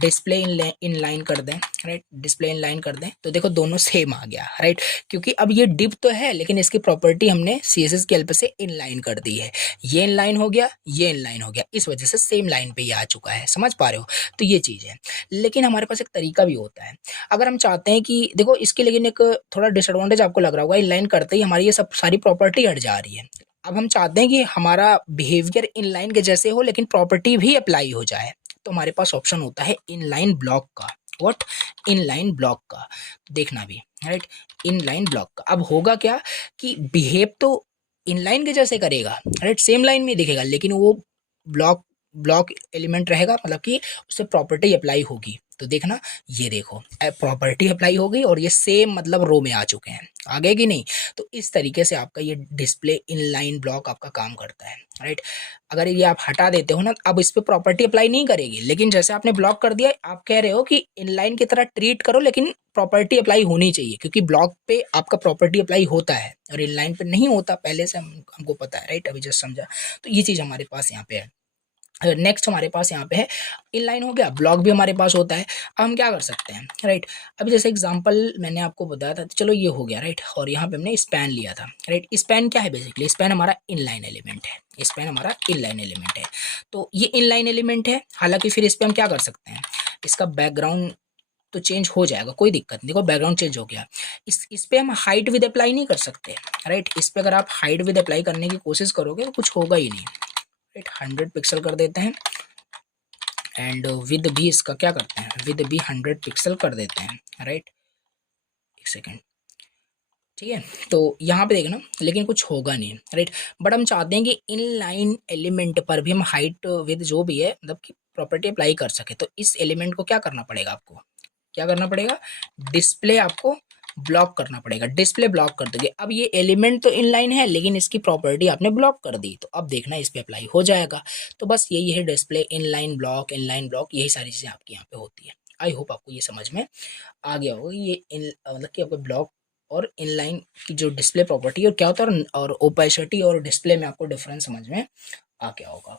डिस्प्ले इनलाइन कर दें, राइट, डिस्प्ले इनलाइन कर दें, तो देखो दोनों सेम आ गया, राइट, क्योंकि अब ये डिव तो है लेकिन इसकी प्रॉपर्टी हमने सीएसएस की हेल्प से इनलाइन कर दी है। ये इनलाइन हो गया, ये इनलाइन हो गया, इस वजह से सेम लाइन पे ये आ चुका है, समझ पा रहे हो? तो ये चीज़ है। लेकिन हमारे पास एक तरीका भी होता है, अगर हम चाहते हैं कि देखो इसके, लेकिन एक थोड़ा डिसएडवांटेज आपको लग रहा होगा, इनलाइन करते ही हमारी ये सब सारी प्रॉपर्टी हट जा रही है। अब हम चाहते हैं कि हमारा बिहेवियर इनलाइन के जैसे हो लेकिन प्रॉपर्टी भी अप्लाई हो जाए, तो हमारे पास ऑप्शन होता है इनलाइन ब्लॉक का। व्हाट? इनलाइन ब्लॉक का, देखना भी, राइट, इनलाइन ब्लॉक का। अब होगा क्या कि बिहेव तो इनलाइन के जैसे करेगा, राइट, सेम लाइन में दिखेगा, लेकिन वो ब्लॉक ब्लॉक एलिमेंट रहेगा, मतलब कि उससे प्रॉपर्टी अप्लाई होगी। तो देखना, ये देखो प्रॉपर्टी अप्लाई हो गई और ये सेम मतलब रो में आ चुके हैं, आगे कि नहीं? तो इस तरीके से आपका ये डिस्प्ले इनलाइन ब्लॉक आपका काम करता है, राइट। अगर ये आप हटा देते हो ना, अब इस पे प्रॉपर्टी अप्लाई नहीं करेगी, लेकिन जैसे आपने ब्लॉक कर दिया, आप कह रहे हो कि इनलाइन की तरह ट्रीट करो लेकिन प्रॉपर्टी अप्लाई होनी चाहिए, क्योंकि ब्लॉक पे आपका प्रॉपर्टी अप्लाई होता है और इनलाइन पे नहीं होता, पहले से हमको पता है, राइट, अभी जस्ट समझा। तो ये चीज़ हमारे पास यहाँ पे है। नेक्स्ट हमारे पास यहाँ पे है, इनलाइन हो गया, ब्लॉक भी हमारे पास होता है। अब हम क्या कर सकते हैं, राइट, अभी जैसे एग्जांपल मैंने आपको बताया था, तो चलो ये हो गया, राइट, और यहाँ पे हमने स्पैन लिया था, राइट। स्पैन क्या है, बेसिकली स्पैन हमारा इनलाइन एलिमेंट है, स्पैन हमारा इनलाइन एलिमेंट है। तो ये इनलाइन एलिमेंट है, हालांकि फिर इस पर हम क्या कर सकते हैं, इसका बैकग्राउंड तो चेंज हो जाएगा, कोई दिक्कत नहीं, देखो बैकग्राउंड चेंज हो गया। इस पे हम हाइट विद अप्लाई नहीं कर सकते, राइट। इस पे अगर आप हाइट विद अप्लाई करने की कोशिश करोगे तो कुछ होगा ही नहीं, राइट। 100 पिक्सल कर देते हैं, एंड विद भी इसका क्या करते हैं, विद भी 100 पिक्सल कर देते हैं, राइट। एक सेकेंड, ठीक है। तो यहाँ पे देखना, लेकिन कुछ होगा नहीं, राइट। बट हम चाहते हैं कि इन लाइन एलिमेंट पर भी हम हाइट विद जो भी है मतलब कि प्रॉपर्टी अप्लाई कर सके। तो इस एलिमेंट को क्या करना पड़ेगा, आपको क्या करना पड़ेगा, डिस्प्ले आपको ब्लॉक करना पड़ेगा, डिस्प्ले ब्लॉक कर दोगे। अब ये एलिमेंट तो इनलाइन है लेकिन इसकी प्रॉपर्टी आपने ब्लॉक कर दी, तो अब देखना इस पे अप्लाई हो जाएगा। तो बस यही है डिस्प्ले इनलाइन ब्लॉक, यही सारी चीज़ें आपकी यहाँ पे होती है। आई होप आपको ये समझ में आ गया होगा, ये मतलब कि आपका ब्लॉक और इनलाइन की जो डिस्प्ले प्रॉपर्टी और क्या होता है, और ओपेसिटी और डिस्प्ले में आपको डिफरेंस समझ में आ गया होगा,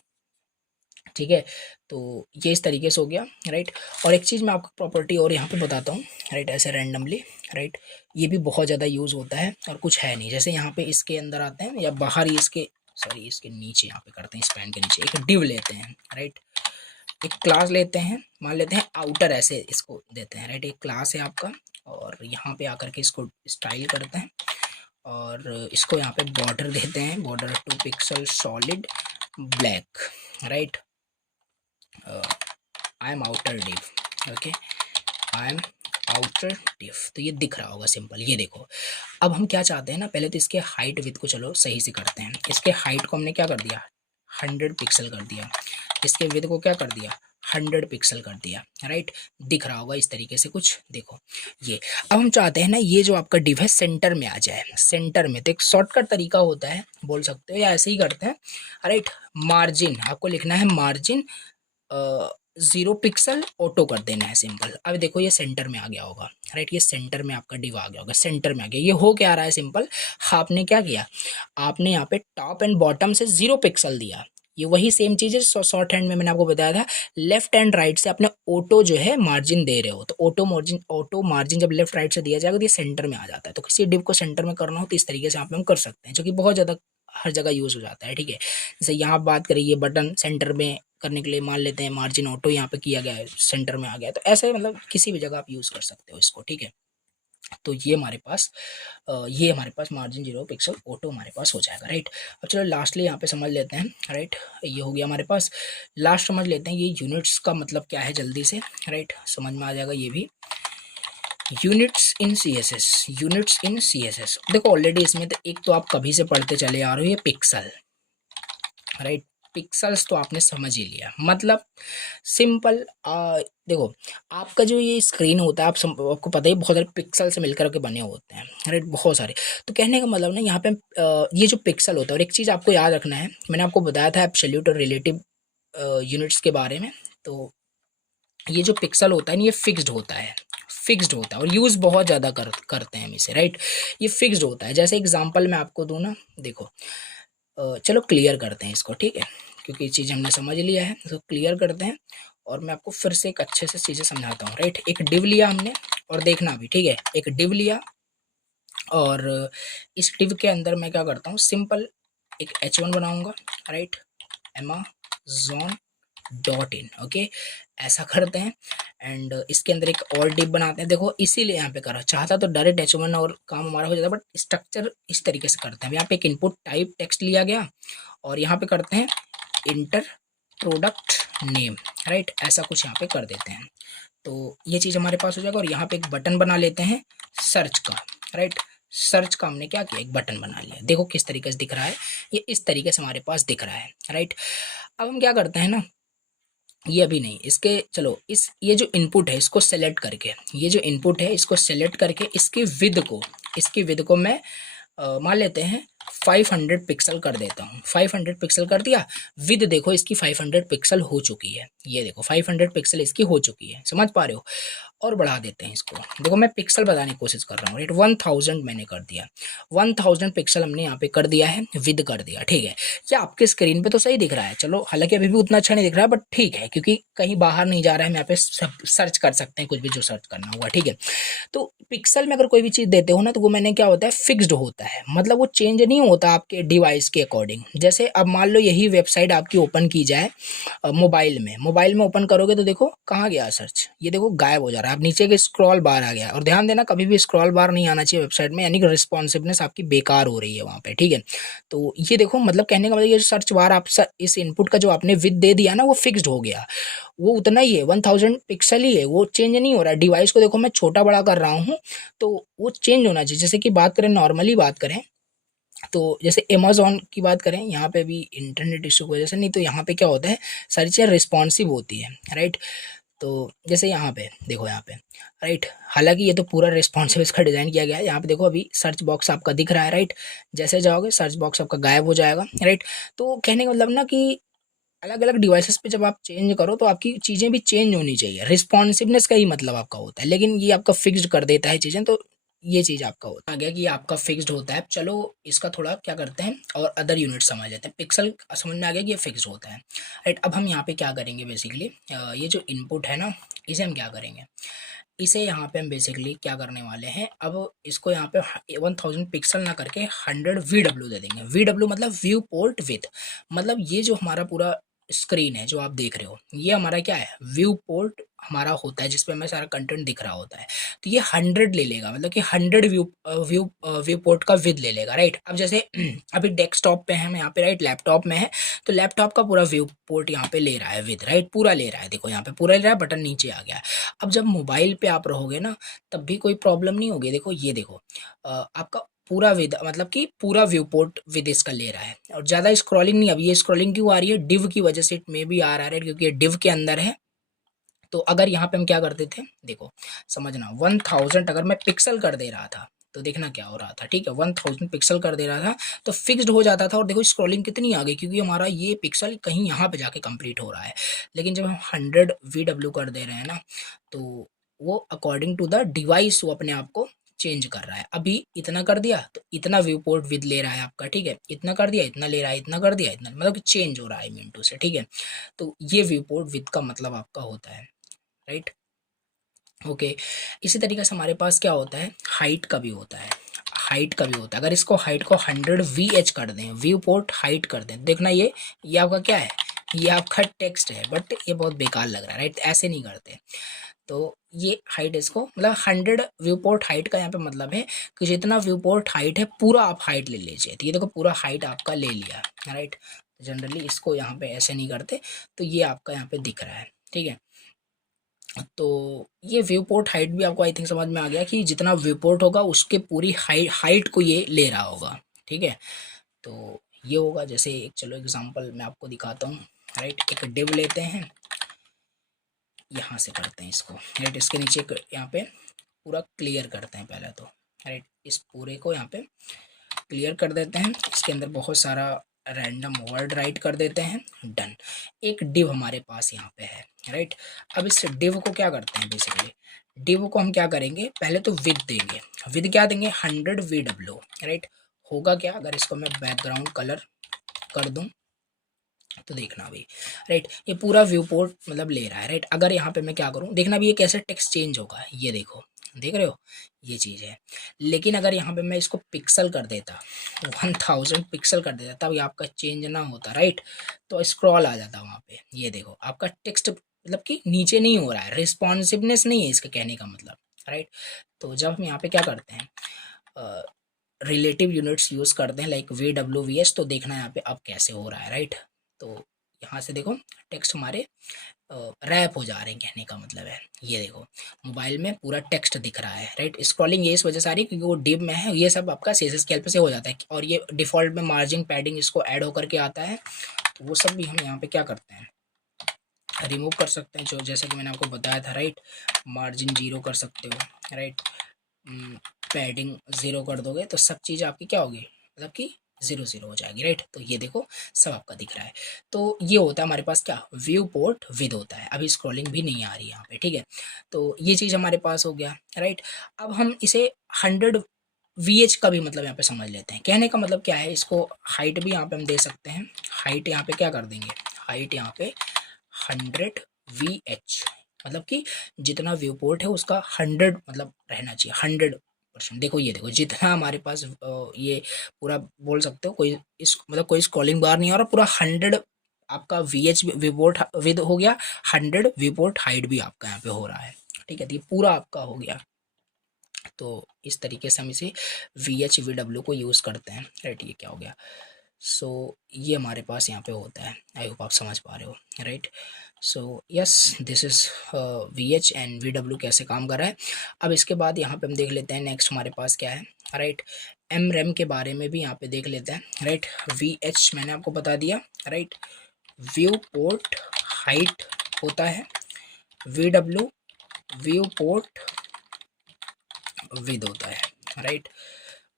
ठीक है। तो ये इस तरीके से हो गया, राइट। और एक चीज़ मैं आपको प्रॉपर्टी और यहाँ पे बताता हूँ, राइट, ऐसे रैंडमली, राइट। ये भी बहुत ज़्यादा यूज़ होता है और कुछ है नहीं, जैसे यहाँ पे इसके अंदर आते हैं या बाहर ही इसके, सॉरी इसके नीचे यहाँ पे करते हैं, स्पैन के नीचे एक डिव लेते हैं, राइट। एक क्लास लेते हैं, मान लेते हैं आउटर, ऐसे इसको देते हैं, राइट। एक क्लास है आपका और यहाँ पे आकर के इसको स्टाइल करते हैं और इसको यहाँ पे बॉर्डर देते हैं, border 2 pixel solid black, right. I am outer div, okay, I am outer div. तो ये दिख रहा होगा सिंपल, ये देखो। अब हम क्या चाहते हैं ना, पहले तो इसके हाइट विथ को चलो सही से करते हैं। इसके हाइट को हमने क्या कर दिया, 100 पिक्सल कर दिया। इसके विथ को क्या कर दिया, 100 पिक्सल कर दिया, राइट। दिख रहा होगा इस तरीके से कुछ, देखो ये। अब हम चाहते हैं ना ये जो आपका डिव है सेंटर में आ जाए, सेंटर में। तो एक शॉर्टकट तरीका होता है, बोल सकते हो, या ऐसे ही करते हैं, राइट। मार्जिन आपको लिखना है, मार्जिन 0 पिक्सल ऑटो कर देना है, सिंपल। अब देखो ये सेंटर में आ गया होगा, राइट। ये सेंटर में आपका डिव आ गया होगा, सेंटर में आ गया। ये हो क्या रहा है, सिंपल, आपने क्या किया, आपने यहाँ पे टॉप एंड बॉटम से 0 पिक्सल दिया। ये वही सेम चीज़ है, शॉर्ट हैंड में मैंने आपको बताया था, लेफ्ट एंड राइट से आपने ऑटो जो है मार्जिन दे रहे हो। तो ऑटो मार्जिन जब लेफ्ट राइट से दिया जाएगा तो ये सेंटर में आ जाता है। तो किसी डिव को सेंटर में करना हो तो इस तरीके से आप हम कर सकते हैं, जो कि बहुत ज़्यादा हर जगह यूज़ हो जाता है, ठीक है। जैसे यहाँ बात करें, ये बटन सेंटर में करने के लिए मान लेते हैं मार्जिन ऑटो यहाँ पे किया गया है, सेंटर में आ गया। तो ऐसे मतलब किसी भी जगह आप यूज़ कर सकते हो इसको, ठीक है। तो ये हमारे पास मार्जिन 0 पिक्सल ऑटो हमारे पास हो जाएगा, राइट। अब चलो लास्टली यहाँ पे समझ लेते हैं, राइट। ये हो गया हमारे पास। लास्ट समझ लेते हैं ये यूनिट्स का मतलब क्या है जल्दी से, राइट, समझ में आ जाएगा ये भी। Units in CSS, units in CSS, देखो ऑलरेडी इसमें तो एक तो आप कभी से पढ़ते चले आ रहे हो, ये पिक्सल, राइट। पिक्सल्स तो आपने समझ ही लिया, मतलब सिंपल। देखो आपका जो ये स्क्रीन होता है, आपको पता ही बहुत सारे पिक्सल से मिलकर के बने होते हैं, राइट, बहुत सारे। तो कहने का मतलब ना यहाँ पे ये जो पिक्सल होता है, और एक चीज़ आपको याद रखना है, मैंने आपको बताया था एब्सोल्यूट और रिलेटिव यूनिट्स के बारे में। तो ये जो पिक्सल होता है ना, ये फिक्स्ड होता है, फिक्स्ड होता है, और यूज़ बहुत ज़्यादा करते हैं हम इसे, राइट। ये फिक्स्ड होता है। जैसे एग्जांपल मैं आपको दूँ ना, देखो चलो क्लियर करते हैं इसको, ठीक है, क्योंकि ये चीज़ हमने समझ लिया है, तो क्लियर करते हैं। और मैं आपको फिर से एक अच्छे से चीज़ें समझाता हूँ, राइट। एक डिव लिया हमने, और देखना भी, ठीक है, एक डिव लिया, और इस डिव के अंदर मैं क्या करता हूँ, सिंपल एक h1 बनाऊंगा, right, amazon dot in, okay, ऐसा करते हैं। एंड इसके अंदर एक और डिव बनाते हैं, देखो इसीलिए यहाँ पे करा, चाहता तो डायरेक्ट h1 और काम हमारा हो जाता, बट स्ट्रक्चर इस तरीके से करते हैं। यहाँ पे एक इनपुट टाइप टेक्स्ट लिया गया, और यहाँ पे करते हैं इंटर प्रोडक्ट नेम, राइट, ऐसा कुछ यहाँ पे कर देते हैं। तो ये चीज़ हमारे पास हो जाएगा, और यहाँ पे एक बटन बना लेते हैं सर्च का, राइट। सर्च का हमने क्या किया, एक बटन बना लिया, देखो किस तरीके से दिख रहा है, ये इस तरीके से हमारे पास दिख रहा है, राइट। अब हम क्या करते हैं ना, ये अभी नहीं, इसके चलो ये जो इनपुट है इसको सेलेक्ट करके, ये जो इनपुट है इसको सेलेक्ट करके इसकी विद को मैं मान लेते हैं 500 पिक्सल कर देता हूँ। 500 पिक्सल कर दिया, विद देखो इसकी 500 पिक्सल हो चुकी है, ये देखो 500 पिक्सल इसकी हो चुकी है, समझ पा रहे हो। और बढ़ा देते हैं इसको, देखो मैं पिक्सल बताने की कोशिश कर रहा हूँ, राइट। 1000 मैंने कर दिया, 1000 पिक्सल हमने यहाँ पे कर दिया है, विद कर दिया, ठीक है। क्या आपके स्क्रीन पे तो सही दिख रहा है, चलो हालांकि अभी भी उतना अच्छा नहीं दिख रहा है, बट ठीक है, क्योंकि कहीं बाहर नहीं जा रहा है, हम यहाँ पे सर्च कर सकते हैं कुछ भी जो सर्च करना हुआ, ठीक है। तो पिक्सल में अगर कोई भी चीज़ देते हो ना, तो वो मैंने क्या होता है, फिक्स्ड होता है, मतलब वो चेंज नहीं होता आपके डिवाइस के अकॉर्डिंग। जैसे अब मान लो यही वेबसाइट आपकी ओपन की जाए मोबाइल में ओपन करोगे, तो देखो कहाँ गया सर्च, ये देखो गायब हो जा रहा है, अब नीचे के स्क्रॉल बार आ गया। और ध्यान देना कभी भी स्क्रॉल बार नहीं आना चाहिए वेबसाइट में, यानी कि रिस्पॉन्सिवनेस आपकी बेकार हो रही है वहाँ पे, ठीक है। तो ये देखो, मतलब कहने का मतलब ये सर्च बार आप इस इनपुट का जो आपने विद दे दिया ना, वो फिक्स्ड हो गया, वो उतना ही है, 1000 पिक्सल ही है, वो चेंज नहीं हो रहा है। डिवाइस को देखो मैं छोटा बड़ा कर रहा हूँ, तो वो चेंज होना चाहिए। जैसे कि बात करें, नॉर्मली बात करें, तो जैसे अमेज़न की बात करें, यहाँ पे भी इंटरनेट इशू की वजह से, नहीं तो यहाँ पे क्या होता है, सारी चीज़ें रिस्पॉन्सिव होती है, राइट। तो जैसे यहाँ पे देखो, यहाँ पे, राइट, हालांकि ये तो पूरा रिस्पॉन्सिव इसका डिज़ाइन किया गया है। यहाँ पे देखो अभी सर्च बॉक्स आपका दिख रहा है, राइट, जैसे जाओगे सर्च बॉक्स आपका गायब हो जाएगा, राइट। तो कहने का मतलब ना कि अलग अलग डिवाइसेस पे जब आप चेंज करो, तो आपकी चीज़ें भी चेंज होनी चाहिए, रिस्पॉन्सिवनेस का ही मतलब आपका होता है। लेकिन ये आपका फिक्स्ड कर देता है चीज़ें, तो ये चीज़ आपका होता है। आ गया कि ये आपका फिक्स्ड होता है। चलो इसका थोड़ा क्या करते हैं, और अदर यूनिट समझ लेते हैं। पिक्सल समझ में आ गया कि ये फिक्स्ड होता है, राइट। अब हम यहाँ पे क्या करेंगे, बेसिकली ये जो इनपुट है ना, इसे हम क्या करेंगे, इसे यहाँ पे हम बेसिकली क्या करने वाले हैं, अब इसको यहाँ पे 1000 पिक्सल ना करके 100 VW दे देंगे। VW मतलब व्यू पोर्ट विथ, मतलब ये जो हमारा पूरा स्क्रीन है जो आप देख रहे हो, ये हमारा क्या है, व्यू पोर्ट हमारा होता है, जिसपे हमें सारा कंटेंट दिख रहा होता है। तो ये 100 ले लेगा, मतलब कि 100 व्यू पोर्ट का विद ले लेगा, राइट। अब जैसे अभी डेस्कटॉप पे है हम यहाँ पे, राइट, लैपटॉप में है, तो लैपटॉप का पूरा व्यू पोर्ट यहाँ पे ले रहा है विद, राइट, पूरा ले रहा है, देखो यहाँ पे पूरा ले रहा है, बटन नीचे आ गया है। अब जब मोबाइल पे आप रहोगे ना, तब भी कोई प्रॉब्लम नहीं होगी। देखो ये देखो, आपका पूरा विद, मतलब कि पूरा व्यू पोर्ट विद इसका ले रहा है, और ज़्यादा स्क्रॉलिंग नहीं। अब ये स्क्रॉलिंग क्यों आ रही है, डिव की वजह से इट में भी आ रहा है, क्योंकि ये डिव के अंदर है। तो अगर यहाँ पे हम क्या करते थे, देखो समझना, 1000 अगर मैं पिक्सल कर दे रहा था, तो देखना क्या हो रहा था, ठीक है, 1000 पिक्सल कर दे रहा था, तो फिक्स्ड हो जाता था। और देखो स्क्रॉलिंग कितनी आ गई, क्योंकि हमारा ये पिक्सल कहीं यहाँ पे जाके कंप्लीट हो रहा है। लेकिन जब हम 100 VW कर दे रहे हैं ना, तो वो अकॉर्डिंग टू द डिवाइस वो अपने आप को चेंज कर रहा है। अभी इतना कर दिया तो इतना व्यू पोर्ट विद ले रहा है आपका, ठीक है, इतना कर दिया इतना ले रहा है, इतना कर दिया इतना, मतलब कि चेंज हो रहा है मिनटों से, ठीक है। तो ये व्यू पोर्ट विद का मतलब आपका होता है, राइट, ओके। इसी तरीके से हमारे पास क्या होता है, हाइट का भी होता है, हाइट का भी होता है। अगर इसको हाइट को 100 VH कर दें, व्यू पोर्ट हाइट कर दें, देखना ये आपका क्या है, ये आपका टेक्स्ट है, बट ये बहुत बेकार लग रहा है, राइट, ऐसे नहीं करते। तो ये हाइट इसको मतलब 100 व्यू पोर्ट हाइट का यहाँ पे मतलब है कि जितना व्यू पोर्ट हाइट है पूरा आप हाइट ले लीजिए। तो ये देखो पूरा हाइट आपका ले लिया, राइट। जनरली इसको यहाँ पे ऐसे नहीं करते, तो ये आपका यहाँ पे दिख रहा है, ठीक है। तो ये व्यू पोर्ट हाइट भी आपको आई थिंक समझ में आ गया कि जितना व्यू पोर्ट होगा उसके पूरी हाइट को ये ले रहा होगा, ठीक है। तो ये होगा, जैसे एक चलो एग्जांपल मैं आपको दिखाता हूँ, राइट। एक डिव लेते हैं, यहाँ से करते हैं इसको, राइट। इसके नीचे यहाँ पे पूरा क्लियर करते हैं पहले तो, राइट। इस पूरे को यहाँ पे क्लियर कर देते हैं, इसके अंदर बहुत सारा रैंडम वर्ड राइट कर देते हैं, डन। एक डिव हमारे पास यहाँ पे है, राइट। अब इस डिव को क्या करते हैं, बेसिकली डिव को हम क्या करेंगे, पहले तो विद देंगे। विद क्या देंगे, 100 VW, राइट। होगा क्या, अगर इसको मैं बैकग्राउंड कलर कर दूं तो देखना भी, राइट। ये पूरा व्यू पोर्ट मतलब ले रहा है, राइट। अगर यहाँ पे मैं क्या करूँ, देखना भी ये कैसे टेक्स्ट चेंज होगा, ये देखो, देख रहे हो, ये चीज़ है। लेकिन अगर यहाँ पे मैं इसको पिक्सल कर देता, 1000 पिक्सल कर देता, तब ये आपका चेंज ना होता, राइट। तो स्क्रॉल आ जाता वहाँ पे, ये देखो आपका टेक्स्ट मतलब कि नीचे नहीं हो रहा है, रिस्पॉन्सिवनेस नहीं है इसका कहने का मतलब, राइट। तो जब हम यहाँ पे क्या करते हैं, रिलेटिव यूनिट्स यूज़ करते हैं लाइक VWVS, तो देखना यहाँ पे अब कैसे हो रहा है, राइट। तो यहाँ से देखो टेक्स्ट हमारे रैप हो जा रहे हैं, कहने का मतलब है, ये देखो मोबाइल में पूरा टेक्स्ट दिख रहा है, राइट। स्क्रॉलिंग ये इस वजह से आ रही है क्योंकि वो डिव में है, ये सब आपका CSS के हेल्प से हो जाता है, और ये डिफ़ॉल्ट में मार्जिन पैडिंग इसको ऐड होकर के आता है। तो वो सब भी हम यहाँ पे क्या करते हैं, रिमूव कर सकते हैं, जो जैसे कि मैंने आपको बताया था, राइट। मार्जिन 0 कर सकते हो, राइट। पैडिंग 0 कर दोगे तो सब चीज़ आपकी क्या होगी, मतलब कि 0 हो जाएगी, राइट। तो ये देखो सब आपका दिख रहा है। तो ये होता है हमारे पास क्या, व्यू पोर्ट विद होता है। अभी स्क्रॉलिंग भी नहीं आ रही यहाँ पे, ठीक है। तो ये चीज़ हमारे पास हो गया, राइट। अब हम इसे 100 VH का भी मतलब यहाँ पे समझ लेते हैं। कहने का मतलब क्या है, इसको हाइट भी यहाँ पे हम दे सकते हैं। हाइट यहाँ पे क्या कर देंगे, हाइट यहाँ पे 100 VH, मतलब कि जितना व्यू पोर्ट है उसका 100 मतलब रहना चाहिए, 100%। देखो ये देखो जितना हमारे पास ये पूरा बोल सकते हो, कोई इस मतलब कोई स्क्रॉलिंग बार नहीं आ रहा, पूरा 100 आपका VH व्यू पोर्ट विद हो गया, 100 व्यू पोर्ट हाइट भी आपका यहाँ पे हो रहा है, ठीक है। तो ये पूरा आपका हो गया। तो इस तरीके से हम इसे VH VW को यूज़ करते हैं, राइट। ये क्या हो गया, सो ये हमारे पास यहाँ पे होता है। आई होप आप समझ पा रहे हो, right. So yes, this is VH and VW कैसे काम कर रहा है। अब इसके बाद यहाँ पे हम देख लेते हैं नेक्स्ट हमारे पास क्या है, राइट। MRAM के बारे में भी यहाँ पे देख लेते हैं, राइट। VH मैंने आपको बता दिया, राइट। व्यू पोर्ट हाइट होता है, VW व्यू पोर्ट विद होता है, राइट।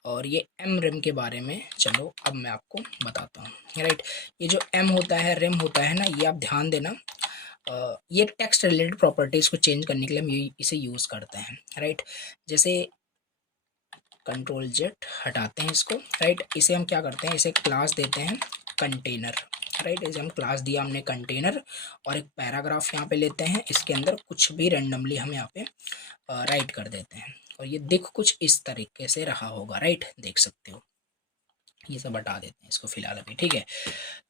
और ये MRAM के बारे में चलो अब मैं आपको बताता हूँ, राइट। ये जो M होता है, RAM होता है ना, ये आप ध्यान देना, ये टेक्स्ट रिलेटेड प्रॉपर्टीज़ को चेंज करने के लिए हम इसे यूज़ करते हैं, राइट। जैसे Ctrl Z हटाते हैं इसको, राइट। इसे हम क्या करते हैं, इसे क्लास देते हैं कंटेनर, राइट। इसे हम क्लास दिया हमने कंटेनर, और एक पैराग्राफ यहाँ पे लेते हैं, इसके अंदर कुछ भी रेंडमली हम यहाँ पे राइट कर देते हैं, और ये दिख कुछ इस तरीके से रहा होगा, राइट। देख सकते हो, ये सब हटा देते हैं इसको फिलहाल अभी, ठीक है।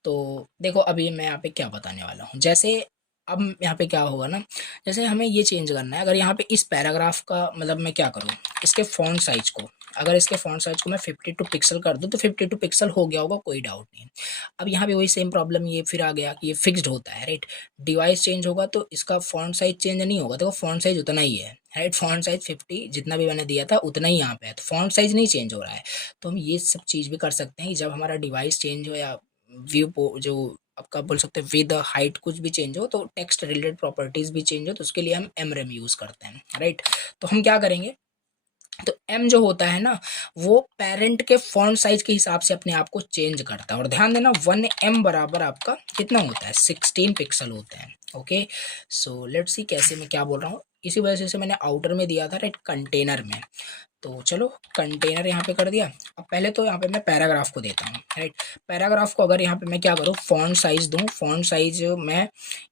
तो देखो अभी मैं यहाँ पे क्या बताने वाला हूँ, जैसे अब यहाँ पे क्या होगा ना, जैसे हमें ये चेंज करना है। अगर यहाँ पे इस पैराग्राफ का मतलब मैं क्या करूँ, इसके फ़ॉन्ट साइज़ को, अगर इसके फ़ॉन्ट साइज़ को मैं 52 पिक्सल कर दूँ तो 52 पिक्सल हो गया होगा, कोई डाउट नहीं। अब यहाँ पे वही सेम प्रॉब्लम ये फिर आ गया कि ये फिक्स्ड होता है, राइट। डिवाइस चेंज होगा तो इसका फ़ॉन्ट साइज़ चेंज नहीं होगा, देखो फ़ॉन्ट साइज़ उतना ही है, राइट। फ़ॉन्ट साइज़ 50 जितना भी मैंने दिया था उतना ही यहाँ पे है, तो फ़ॉन्ट साइज़ नहीं चेंज हो रहा है। तो हम ये सब चीज़ भी कर सकते हैं कि जब हमारा डिवाइस चेंज हो या व्यू जो आपका बोल सकते हैं विद हाइट कुछ भी चेंज हो, तो टेक्स्ट रिलेटेड प्रॉपर्टीज भी चेंज हो, तो उसके लिए हम MRAM यूज़ करते हैं, राइट। तो हम क्या करेंगे, तो M जो होता है ना, वो पेरेंट के फॉन्ट साइज के हिसाब से अपने आप को चेंज करता है। और ध्यान देना 1M बराबर आपका कितना होता है, 16 पिक्सल होते हैं, ओके। सो लेट्स सी कैसे मैं क्या बोल रहा हूँ, इसी वजह से मैंने आउटर में दिया था, राइट, कंटेनर में। तो चलो कंटेनर यहाँ पे कर दिया। अब पहले तो यहाँ पे मैं पैराग्राफ को देता हूँ, राइट। पैराग्राफ को अगर यहाँ पे मैं क्या करूँ, फॉन्ट साइज दूँ, फॉन्ट साइज मैं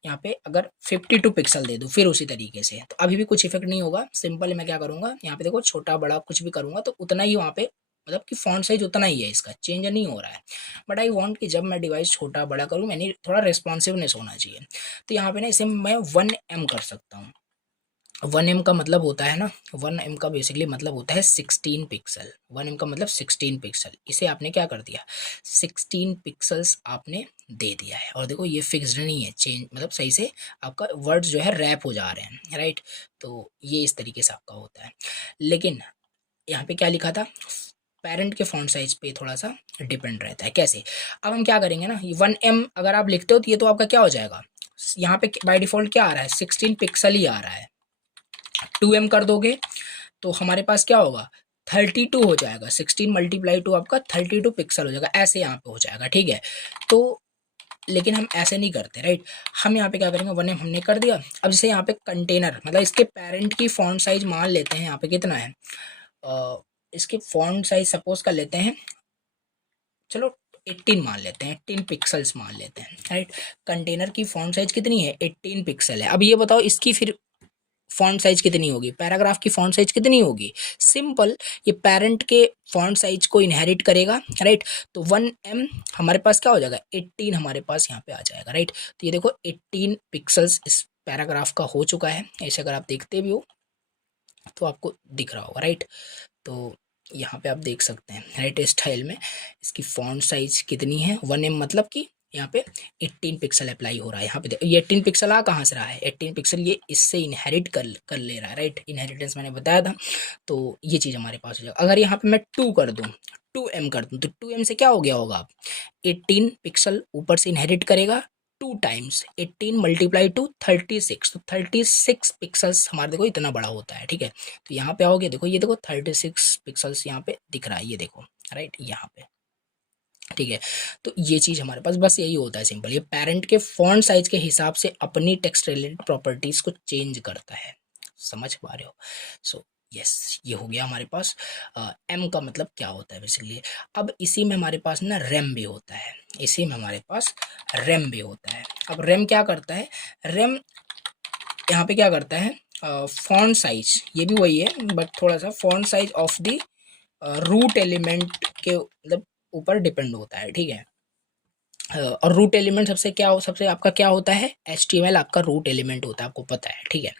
यहाँ पे अगर 52 पिक्सल दे दूँ, फिर उसी तरीके से तो अभी भी कुछ इफेक्ट नहीं होगा। सिंपल मैं क्या करूँगा, यहाँ पे देखो छोटा बड़ा कुछ भी करूँगा तो उतना ही वहाँ पे मतलब कि फॉन्ट साइज उतना ही है, इसका चेंज नहीं हो रहा है। बट आई वांट कि जब मैं डिवाइस छोटा बड़ा करूँ, मैंने थोड़ा रिस्पॉन्सिवनेस होना चाहिए। तो यहाँ पे ना इसे मैं 1M कर सकता हूँ, 1 एम का मतलब होता है ना, 1 एम का बेसिकली मतलब होता है 16 पिक्सल। 1 एम का मतलब 16 पिक्सल। इसे आपने क्या कर दिया, 16 पिक्सल्स आपने दे दिया है। और देखो ये फिक्स्ड नहीं है, चेंज मतलब सही से आपका वर्ड्स जो है रैप हो जा रहे हैं, राइट। तो ये इस तरीके से आपका होता है। लेकिन यहाँ पे क्या लिखा था, पेरेंट के फॉन्ट साइज पे थोड़ा सा डिपेंड रहता है। कैसे, अब हम क्या करेंगे ना, 1 एम अगर आप लिखते हो तो ये तो आपका क्या हो जाएगा, यहाँ पे बाय डिफॉल्ट क्या आ रहा है, 16 पिक्सल ही आ रहा है। 2 एम कर दोगे तो हमारे पास क्या होगा, 32 हो जाएगा। 16 × 2 आपका 32 पिक्सल हो जाएगा, ऐसे यहाँ पे हो जाएगा, ठीक है। तो लेकिन हम ऐसे नहीं करते, राइट। हम यहाँ पे क्या करेंगे, 1 एम हमने कर दिया। अब जैसे यहाँ पे कंटेनर मतलब इसके पेरेंट की फॉन्ट साइज मान लेते हैं यहाँ पे कितना है, इसके फॉन्ट साइज सपोज कर लेते हैं, चलो 18 मान लेते हैं, 18 पिक्सल्स मान लेते हैं, राइट। कंटेनर की फॉन्ट साइज कितनी है, 18 पिक्सल है। अब ये बताओ इसकी फिर फॉन्ट साइज कितनी होगी, पैराग्राफ की फॉन्ट साइज कितनी होगी, सिंपल, ये पेरेंट के फॉन्ट साइज को इनहेरिट करेगा, राइट। तो 1 एम हमारे पास क्या हो जाएगा, 18 हमारे पास यहाँ पे आ जाएगा, राइट। तो ये देखो 18 पिक्सल्स इस पैराग्राफ का हो चुका है। ऐसे अगर आप देखते भी हो तो आपको दिख रहा होगा, राइट। तो यहाँ पे आप देख सकते हैं, राइट, स्टाइल में इसकी फॉन्ट साइज कितनी है, 1 एम मतलब कि यहाँ पे 18 पिक्सल अप्लाई हो रहा है। यहाँ पे ये 18 पिक्सल आ कहाँ से रहा है, 18 पिक्सल ये इससे इनहेरिट कर ले रहा है, राइट। इनहेरिटेंस मैंने बताया था। तो ये चीज़ हमारे पास हो जाएगा। अगर यहाँ पे मैं 2 कर दूँ, 2 एम कर दूँ, तो 2 एम से क्या हो गया होगा, 18 पिक्सल ऊपर से इनहेरिट करेगा, 2 टाइम्स 18 × 2 36, तो 36 पिक्सल्स हमारे देखो इतना बड़ा होता है, ठीक है। तो यहाँ पे आओगे, देखो ये देखो 36 पिक्सल्स यहाँ पे दिख रहा है, ये देखो, राइट, यहाँ पे, ठीक है। तो ये चीज़ हमारे पास बस यही होता है, सिंपल। ये पेरेंट के फॉन्ट साइज के हिसाब से अपनी टेक्स्ट रिलेटेड प्रॉपर्टीज को चेंज करता है, समझ पा रहे हो। सो यस, ये हो गया हमारे पास एम का मतलब क्या होता है बेसिकली। अब इसी में हमारे पास ना रैम भी होता है, इसी में हमारे पास रैम भी होता है। अब रैम क्या करता है, रैम यहाँ पे क्या करता है, फॉन्ट साइज, ये भी वही है बट थोड़ा सा font size of the root element के मतलब ऊपर डिपेंड होता है, ठीक है। और रूट एलिमेंट सबसे आपका क्या होता है, HTML आपका रूट एलिमेंट होता है, आपको पता है, ठीक है।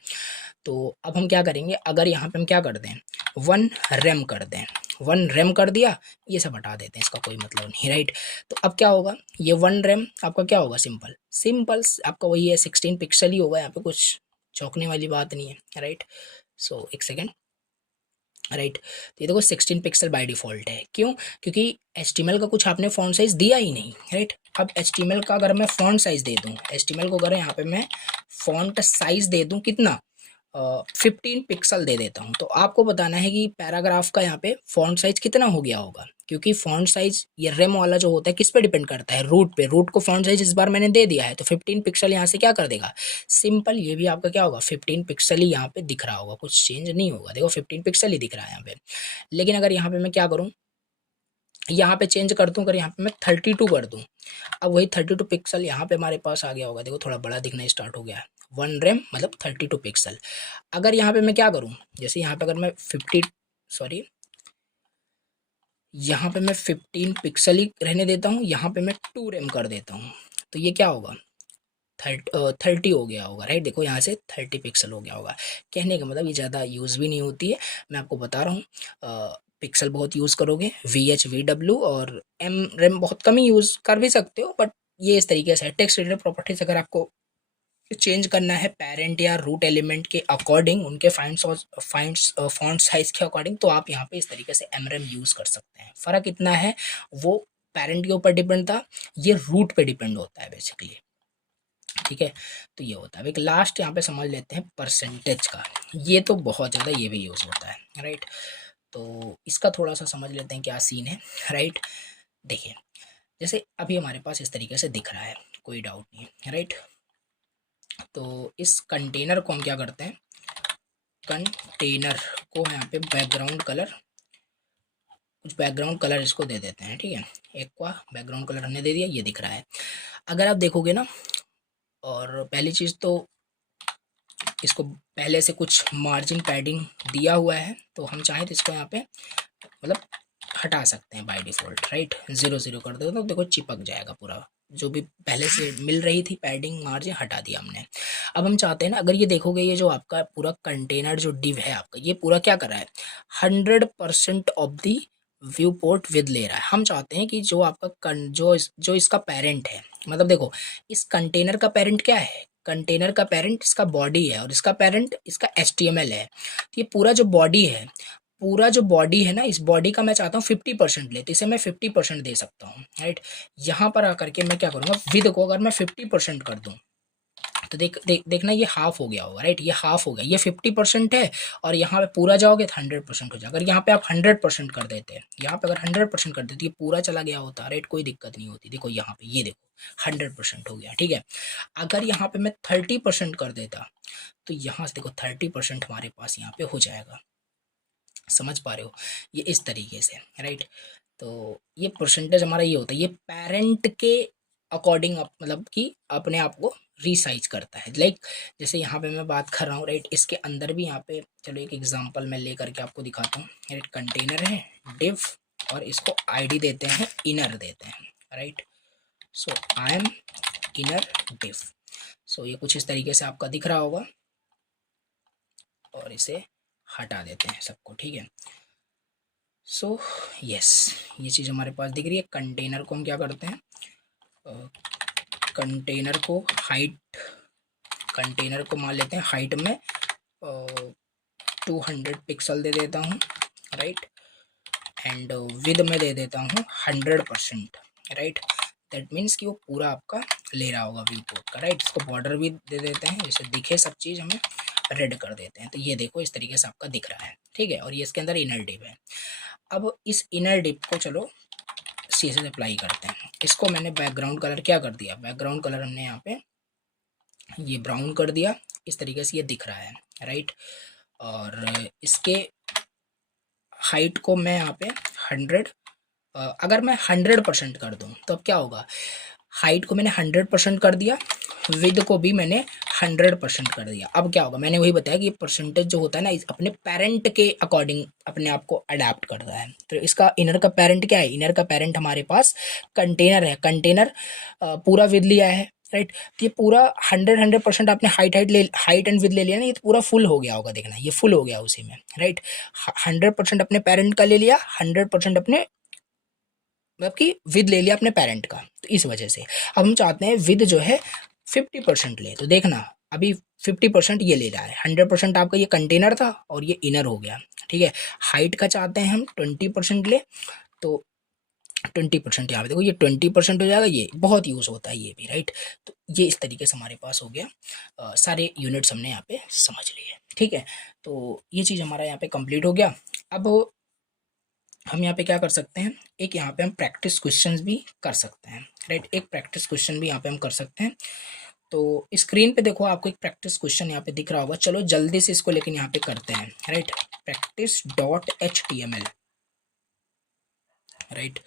तो अब हम क्या करेंगे, अगर यहाँ पे हम क्या कर दें, 1 रैम कर दें, 1 रैम कर दिया, ये सब हटा देते हैं, इसका कोई मतलब नहीं, राइट। तो अब क्या होगा, ये 1 रैम आपका क्या होगा, सिंपल सिंपल आपका वही है, 16 पिक्सल ही होगा, यहाँ पे कुछ चौंकने वाली बात नहीं है, राइट। सो एक सेकेंड, राइट। तो ये देखो 16 पिक्सल बाय डिफ़ॉल्ट है, क्यों, क्योंकि HTML का कुछ आपने फॉन्ट साइज दिया ही नहीं, राइट। अब HTML का अगर मैं फॉन्ट साइज दे दूँ, HTML को अगर यहाँ पे मैं फॉन्ट साइज दे दूँ कितना, 15 पिक्सल दे देता हूँ, तो आपको बताना है कि पैराग्राफ का यहाँ पे फॉन्ट साइज कितना हो गया होगा। क्योंकि फॉन्ट साइज ये रेम वाला जो होता है किस पे डिपेंड करता है, रूट पे। रूट को फॉन्ट साइज इस बार मैंने दे दिया है, तो 15 पिक्सल यहाँ से क्या कर देगा, सिंपल, ये भी आपका क्या होगा, 15 पिक्सल ही यहाँ पे दिख रहा होगा, कुछ चेंज नहीं होगा, देखो 15 पिक्सल ही दिख रहा है यहाँ पे। लेकिन अगर यहाँ पे मैं क्या करूँ, यहाँ पे चेंज कर दूँ, अगर यहाँ पे मैं 32 कर दूँ, अब वही 32 पिक्सल यहाँ पे हमारे पास आ गया होगा, देखो थोड़ा बड़ा दिखना स्टार्ट हो गया, 1 रैम मतलब 32 पिक्सल। अगर यहाँ पे मैं क्या करूँ, जैसे यहाँ पे अगर मैं 15 पिक्सल ही रहने देता हूँ, यहाँ पे मैं 2 रैम कर देता हूँ, तो ये क्या होगा, 30 हो गया होगा, राइट। देखो यहाँ से 30 पिक्सल हो गया होगा। कहने का मतलब ये ज़्यादा यूज़ भी नहीं होती है, मैं आपको बता रहा हूँ। पिक्सल बहुत यूज़ करोगे, VH VW और M रैम बहुत कम ही यूज़ कर भी सकते हो, बट ये इस तरीके से है। टेक्स्ट रिलेटेड प्रॉपर्टीज अगर आपको चेंज करना है पेरेंट या रूट एलिमेंट के अकॉर्डिंग, उनके फॉन्ट साइज के अकॉर्डिंग, तो आप यहाँ पे इस तरीके से MRAM यूज़ कर सकते हैं। फ़र्क इतना है, वो पेरेंट के ऊपर डिपेंड था, ये रूट पे डिपेंड होता है बेसिकली, ठीक है। तो ये होता है। एक लास्ट यहाँ पे समझ लेते हैं परसेंटेज का, ये तो बहुत ज़्यादा ये भी यूज़ होता है, राइट। तो इसका थोड़ा सा समझ लेते हैं क्या सीन है, राइट। देखिए, जैसे अभी हमारे पास इस तरीके से दिख रहा है, कोई डाउट नहीं है, राइट। तो इस कंटेनर को हम क्या करते हैं, कंटेनर को यहाँ पे बैकग्राउंड कलर, कुछ बैकग्राउंड कलर इसको दे देते हैं, ठीक है। एक का बैकग्राउंड कलर हमने दे दिया, ये दिख रहा है। अगर आप देखोगे ना, और पहली चीज़ तो इसको पहले से कुछ मार्जिन पैडिंग दिया हुआ है, तो हम चाहें तो इसको यहाँ पे मतलब हटा सकते हैं बाय डिफ़ॉल्ट, राइट। 0 0 कर दो तो देखो चिपक जाएगा पूरा जो भी पहले से मिल रही थी पैडिंग मार्जिन हटा दिया हमने। अब हम चाहते हैं ना, अगर ये देखोगे ये जो आपका पूरा कंटेनर जो डिव है आपका, ये पूरा क्या कर रहा है, 100% of the view port with ले रहा है। हम चाहते हैं कि जो आपका जो इसका पेरेंट है, मतलब देखो इस कंटेनर का पेरेंट क्या है, कंटेनर का पेरेंट इसका बॉडी है और इसका पेरेंट इसका HTML है। तो ये पूरा जो बॉडी है, पूरा जो बॉडी है ना, इस बॉडी का मैं चाहता हूँ 50% ले, तो इसे मैं 50% दे सकता हूँ, राइट। यहाँ पर आकर के मैं क्या करूँगा, विद को अगर मैं 50% कर दूँ तो देखना ये हाफ हो गया होगा, राइट। ये हाफ हो गया, ये 50% है और यहाँ पे पूरा जाओगे तो 100% हो जाएगा। अगर यहाँ पे आप 100% कर देते हैं, यहाँ पे अगर 100% कर देते, ये पूरा चला गया होता, राइट, कोई दिक्कत नहीं होती। देखो यहाँ पे, ये देखो 100% हो गया, ठीक है। अगर यहाँ पे मैं 30% कर देता तो यहाँ से देखो 30% हमारे पास यहाँ पे हो जाएगा। समझ पा रहे हो, ये इस तरीके से, राइट। तो ये परसेंटेज हमारा ये होता है, ये पेरेंट के अकॉर्डिंग मतलब कि अपने आप को रीसाइज करता है। लाइक जैसे यहाँ पे मैं बात कर रहा हूँ, राइट, इसके अंदर भी यहाँ पे चलो एक एग्जांपल मैं ले करके आपको दिखाता हूँ, राइट। कंटेनर है डिव और इसको आईडी देते हैं, इनर देते हैं, right. So I am inner div. सो ये कुछ इस तरीके से आपका दिख रहा होगा और इसे हटा देते हैं सबको, ठीक है। सो यस, ये चीज़ हमारे पास दिख रही है। कंटेनर को हम क्या करते हैं, कंटेनर को हाइट, कंटेनर को मान लेते हैं हाइट में 200 पिक्सल दे देता हूँ, राइट। एंड विद में दे देता हूँ 100%, राइट। दैट मीन्स कि वो पूरा आपका ले रहा होगा व्यू पोर्ट का, राइट। इसको बॉर्डर भी दे देते हैं, जैसे दिखे सब चीज़ हमें रेड कर देते हैं। तो ये देखो इस तरीके से आपका दिख रहा है, ठीक है। और ये इसके अंदर इनर डिव है। अब इस इनर डिव को चलो CSS अप्लाई करते हैं। इसको मैंने बैकग्राउंड कलर क्या कर दिया, बैकग्राउंड कलर हमने यहाँ पे ये ब्राउन कर दिया, इस तरीके से ये दिख रहा है, राइट। और इसके हाइट को मैं यहाँ पे 100, अगर मैं 100% कर दूँ तो अब क्या होगा, हाइट को मैंने 100% कर दिया, विद को भी मैंने 100% कर दिया। अब क्या होगा, मैंने वही बताया कि ये परसेंटेज जो होता है ना, इस अपने पेरेंट के अकॉर्डिंग अपने आप को अडेप्ट करता है। तो इसका इनर का पेरेंट क्या है, इनर का पेरेंट हमारे पास कंटेनर है, कंटेनर पूरा विद लिया है, राइट। तो ये पूरा 100% आपने हाइट एंड विद ले लिया ना, ये तो पूरा फुल हो गया होगा, देखना ये फुल हो गया उसी में, राइट। 100% अपने पेरेंट का ले लिया, 100% अपने मतलब कि विद ले लिया अपने पेरेंट का, तो इस वजह से अब हम चाहते हैं विद जो है 50% ले। तो देखना अभी 50% ये ले रहा है, 100% आपका ये कंटेनर था और ये इनर हो गया, ठीक है। हाइट का चाहते हैं हम 20% ले, तो 20% यहाँ पे देखो ये 20% हो जाएगा, ये बहुत यूज़ होता है ये भी, राइट। तो ये इस तरीके से हमारे पास हो गया, सारे यूनिट्स हमने यहाँ पे समझ लिए, ठीक है। तो ये चीज़ हमारा यहाँ पे कंप्लीट हो गया। अब हम यहाँ पे क्या कर सकते हैं, एक यहाँ पे हम प्रैक्टिस क्वेश्चंस भी कर सकते हैं, राइट। एक प्रैक्टिस क्वेश्चन भी यहाँ पे हम कर सकते हैं। तो स्क्रीन पे देखो आपको एक प्रैक्टिस क्वेश्चन यहाँ पे दिख रहा होगा, चलो जल्दी से इसको लेकिन यहाँ पे करते हैं, राइट। practice.html, right.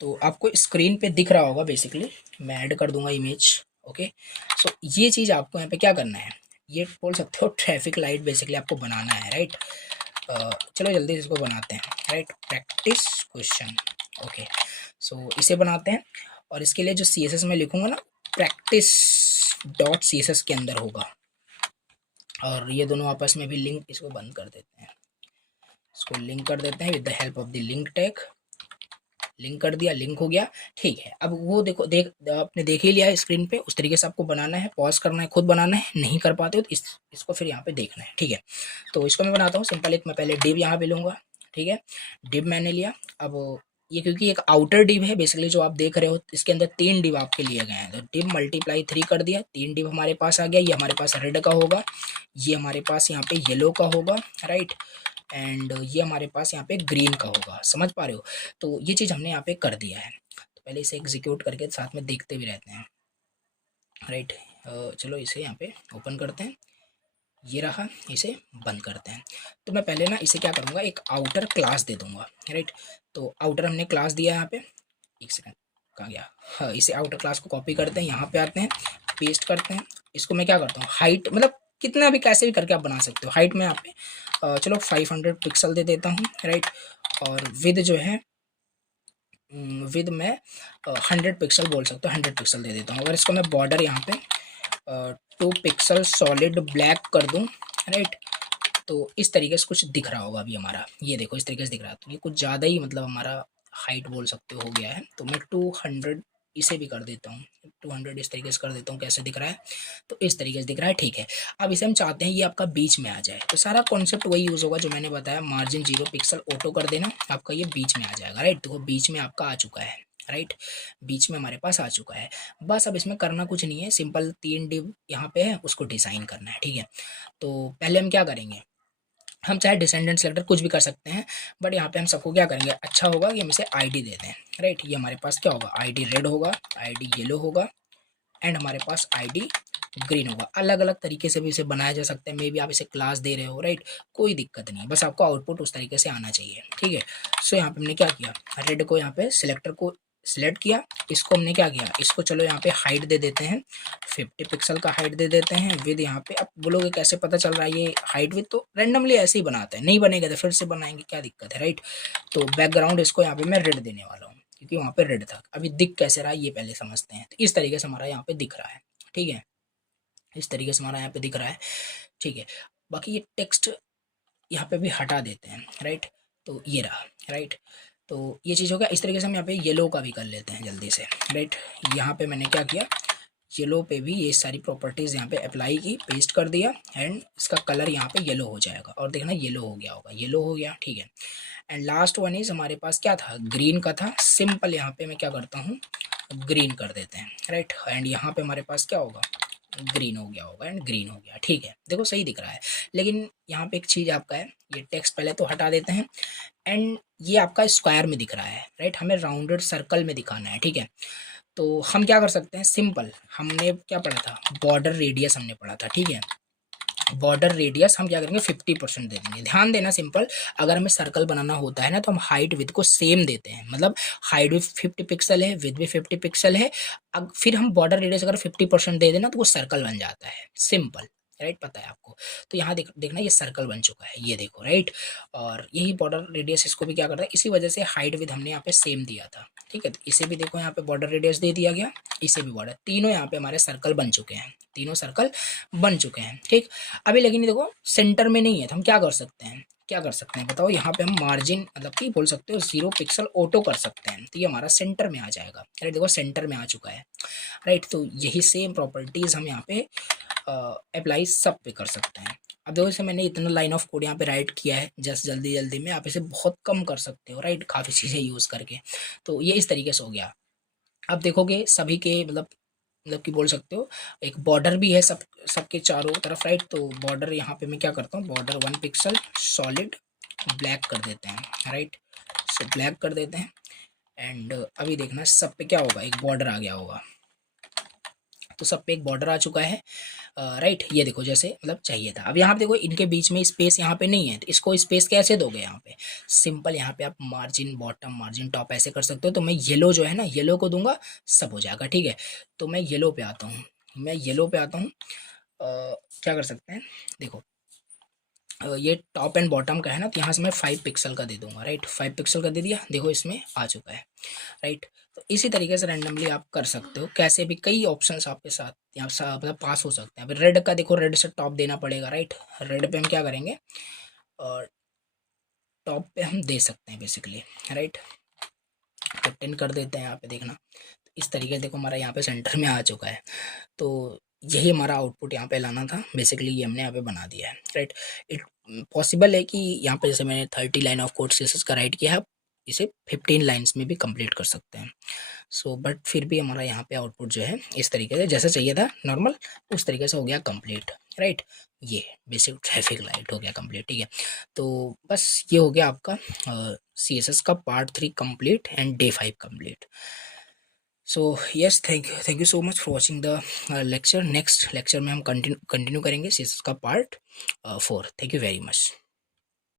तो आपको स्क्रीन पे दिख रहा होगा, बेसिकली मैं ऐड कर दूंगा इमेज, ओके। सो ये चीज़ आपको यहाँ पे क्या करना है, ये बोल सकते हो ट्रैफिक लाइट बेसिकली आपको बनाना है, राइट। चलो जल्दी से इसको बनाते हैं, right. Practice question, okay. So इसे बनाते हैं और इसके लिए जो CSS में लिखूंगा ना, practice.css के अंदर होगा। और ये दोनों आपस में भी लिंक, इसको बंद कर देते हैं, इसको लिंक कर देते हैं with the help of the link tag. Link कर दिया, लिंक हो गया, ठीक है। अब वो देखो, आपने देख ही लिया है स्क्रीन पे, उस तरीके से आपको बनाना है, पॉज करना है, खुद बनाना है। नहीं कर पाते हो तो इसको फिर यहाँ पे देखना है, ठीक है। तो इसको मैं बनाता हूँ सिंपल, एक मैं पहले डिव यहाँ पे लूँगा, ठीक है। डिव मैंने लिया। अब ये क्योंकि एक आउटर डिव है बेसिकली जो आप देख रहे हो, इसके अंदर 3 डिव आपके लिए गए हैं, तो डिव मल्टीप्लाई 3 कर दिया, 3 डिव हमारे पास आ गया। ये हमारे पास रेड का होगा, ये हमारे पास यहाँ पे येलो का होगा, राइट। एंड ये हमारे पास यहाँ पे ग्रीन का होगा, समझ पा रहे हो। तो ये चीज़ हमने यहाँ पे कर दिया है। तो पहले इसे एग्जीक्यूट करके साथ में देखते भी रहते हैं, राइट। चलो इसे यहाँ पे ओपन करते हैं, ये रहा, इसे बंद करते हैं। तो मैं पहले ना इसे क्या करूँगा, एक आउटर क्लास दे दूँगा, राइट। तो आउटर हमने क्लास दिया यहाँ पे, एक सेकंड कहाँ गया, हाँ, इसे आउटर क्लास को कॉपी करते हैं, यहाँ पे आते हैं, पेस्ट करते हैं। इसको मैं क्या करता हूँ, हाइट मतलब कितना भी कैसे भी करके आप बना सकते हो। हाइट में यहाँ पे चलो 500 पिक्सल दे देता हूँ, राइट। और विद जो है विद मैं 100 पिक्सल बोल सकता हूँ, 100 पिक्सल दे देता हूँ। अगर इसको मैं बॉर्डर यहाँ पे 2 पिक्सल सॉलिड ब्लैक कर दूँ, राइट, तो इस तरीके से कुछ दिख रहा होगा अभी हमारा, ये देखो इस तरीके से दिख रहा है। तो ये कुछ ज़्यादा ही मतलब हमारा हाइट बोल सकते हो गया है। तो मैं 200 इसे भी कर देता हूँ, 200 इस तरीके से कर देता हूँ। कैसे दिख रहा है? तो इस तरीके से दिख रहा है, ठीक है। अब इसे हम चाहते हैं ये आपका बीच में आ जाए, तो सारा कॉन्सेप्ट वही यूज़ होगा जो मैंने बताया, मार्जिन 0 पिक्सल ऑटो कर देना, आपका ये बीच में आ जाएगा, राइट। देखो बीच में आपका आ चुका है, राइट, बीच में हमारे पास आ चुका है। बस अब इसमें करना कुछ नहीं है, सिंपल 3 डिव यहाँ पे है, उसको डिज़ाइन करना है, ठीक है। तो पहले हम क्या करेंगे, हम चाहे डिसेंडेंट सेलेक्टर कुछ भी कर सकते हैं, बट यहाँ पे हम सबको क्या करेंगे, अच्छा होगा कि हम इसे आईडी दे दें, राइट। ये हमारे पास क्या होगा, आईडी रेड होगा, आईडी येलो होगा, एंड हमारे पास आईडी ग्रीन होगा। अलग अलग तरीके से भी इसे बनाया जा सकता है, मे बी आप इसे क्लास दे रहे हो, राइट, कोई दिक्कत नहीं है, बस आपको आउटपुट उस तरीके से आना चाहिए, ठीक है। सो यहाँ पे हमने क्या किया, रेड को यहाँ पे सिलेक्टर को सिलेक्ट किया, इसको हमने क्या किया, इसको चलो यहाँ पे हाइट दे देते हैं, 50 पिक्सल का हाइट दे देते हैं। विद यहाँ पे अब बोलोगे कैसे पता चल रहा है ये हाइट विद, तो रेंडमली ऐसे ही बनाते हैं, नहीं बनेगा तो फिर से बनाएंगे, क्या दिक्कत है, राइट। तो बैकग्राउंड इसको यहाँ पे मैं रेड देने वाला हूँ, क्योंकि वहाँ पे रेड था। अभी दिख कैसे रहा है ये पहले समझते हैं। तो इस तरीके से हमारा यहाँ पे दिख रहा है, ठीक है, इस तरीके से हमारा यहाँ पे दिख रहा है, ठीक है। बाकी ये टेक्स्ट यहाँ पे भी हटा देते हैं, राइट, तो ये रहा, राइट। तो ये चीज़ हो गया। इस तरीके से हम यहाँ पे येलो का भी कर लेते हैं जल्दी से, राइट। यहाँ पे मैंने क्या किया, येलो पे भी ये सारी प्रॉपर्टीज़ यहाँ पे अप्लाई की, पेस्ट कर दिया, एंड इसका कलर यहाँ पे येलो हो जाएगा, और देखना येलो हो गया होगा, येलो हो गया, ठीक है। एंड लास्ट वन इज हमारे पास क्या था, ग्रीन का था। सिंपल यहाँ पे मैं क्या करता हूँ, ग्रीन कर देते हैं, राइट। एंड यहाँ पे हमारे पास क्या होगा, ग्रीन हो गया होगा, एंड ग्रीन हो गया, ठीक है। देखो सही दिख रहा है। लेकिन यहाँ पे एक चीज़ आपका है, ये टेक्स्ट पहले तो हटा देते हैं, एंड ये आपका स्क्वायर में दिख रहा है, राइट, हमें राउंडेड सर्कल में दिखाना है, ठीक है। तो हम क्या कर सकते हैं, सिंपल, हमने क्या पढ़ा था, बॉर्डर रेडियस हमने पढ़ा था, ठीक है। बॉर्डर रेडियस हम क्या करेंगे, 50% दे देंगे। ध्यान देना, सिंपल, अगर हमें सर्कल बनाना होता है ना, तो हम हाइट विद को सेम देते हैं, मतलब हाइट भी 50 पिक्सल है, विद भी 50 पिक्सल है। अब फिर हम बॉर्डर रेडियस अगर 50% दे देना तो वो सर्कल बन जाता है, सिंपल, राइट, पता है आपको। तो यहाँ देखना ये सर्कल बन चुका है, ये देखो, राइट। और यही बॉर्डर रेडियस इसको भी क्या करता है, इसी वजह से हाइट विद हमने यहाँ पे सेम दिया था, ठीक है। तो इसे भी देखो यहाँ पे बॉर्डर रेडियस दे दिया गया, इसे भी बॉर्डर, तीनों यहाँ पे हमारे सर्कल बन चुके हैं, तीनों सर्कल बन चुके हैं, ठीक। अभी लेकिन ये देखो सेंटर में नहीं है, तो हम क्या कर सकते हैं, क्या कर सकते हैं बताओ, यहाँ पे हम मार्जिन मतलब कि बोल सकते हो 0 पिक्सल ऑटो कर सकते हैं, तो ये हमारा सेंटर में आ जाएगा, राइट। देखो सेंटर में आ चुका है, राइट। तो यही सेम प्रॉपर्टीज हम यहाँ पे अप्लाई सब पे कर सकते हैं। अब देखो जैसे मैंने इतना लाइन ऑफ कोड यहाँ पे राइट किया है जस्ट जल्दी जल्दी में, आप इसे बहुत कम कर सकते हो, राइट, काफ़ी चीज़ें यूज़ करके। तो ये इस तरीके से हो गया। अब देखोगे सभी के मतलब कि बोल सकते हो एक बॉर्डर भी है सबके चारों तरफ, राइट। तो बॉर्डर यहाँ पे मैं क्या करता हूँ, बॉर्डर 1 पिक्सल सॉलिड ब्लैक कर देते हैं, राइट। सो ब्लैक कर देते हैं, एंड अभी देखना सब पे क्या होगा, एक बॉर्डर आ गया होगा। तो सब पे एक बॉर्डर आ चुका है, राइट। ये देखो जैसे मतलब चाहिए था। अब यहाँ पे देखो इनके बीच में स्पेस यहाँ पे नहीं है, तो इसको स्पेस कैसे दोगे, यहाँ पे सिंपल, यहाँ पे आप मार्जिन बॉटम मार्जिन टॉप ऐसे कर सकते हो। तो मैं येलो जो है ना, येलो को दूंगा, सब हो जाएगा, ठीक है। तो मैं येलो पे आता हूँ, मैं येलो पे आता हूँ। क्या कर सकते हैं, देखो ये टॉप एंड बॉटम का है ना, तो यहाँ से मैं 5 पिक्सल का दे दूंगा, राइट, 5 पिक्सल का दे दिया, देखो इसमें आ चुका है, राइट। तो इसी तरीके से रैंडमली आप कर सकते हो, कैसे भी कई ऑप्शंस आपके साथ यहाँ मतलब पास हो सकते हैं। अभी रेड का देखो, रेड से टॉप देना पड़ेगा, राइट। रेड पे हम क्या करेंगे, और टॉप पे हम दे सकते हैं बेसिकली, राइट। तो 10 कर देते हैं, यहाँ पे देखना। तो इस तरीके से देखो हमारा यहाँ पे सेंटर में आ चुका है। तो यही हमारा आउटपुट यहाँ पे लाना था, बेसिकली ये हमने यहाँ पे बना दिया है, राइट। इट पॉसिबल है कि यहाँ पे जैसे मैंने 30 लाइन ऑफ कोड सीएसएस का राइट किया है, इसे 15 लाइन्स में भी कंप्लीट कर सकते हैं। सो बट फिर भी हमारा यहाँ पे आउटपुट जो है इस तरीके से जैसे चाहिए था नॉर्मल, उस तरीके से हो गया कंप्लीट, राइट। ये बेसिक ट्रैफिक लाइट हो गया कंप्लीट, ठीक है। तो बस ये हो गया आपका CSS का part 3 complete and day 5 complete. So yes, thank you so much for watching the lecture. Next lecture में हम कंटिन्यू करेंगे CSS का part 4। Thank you very much.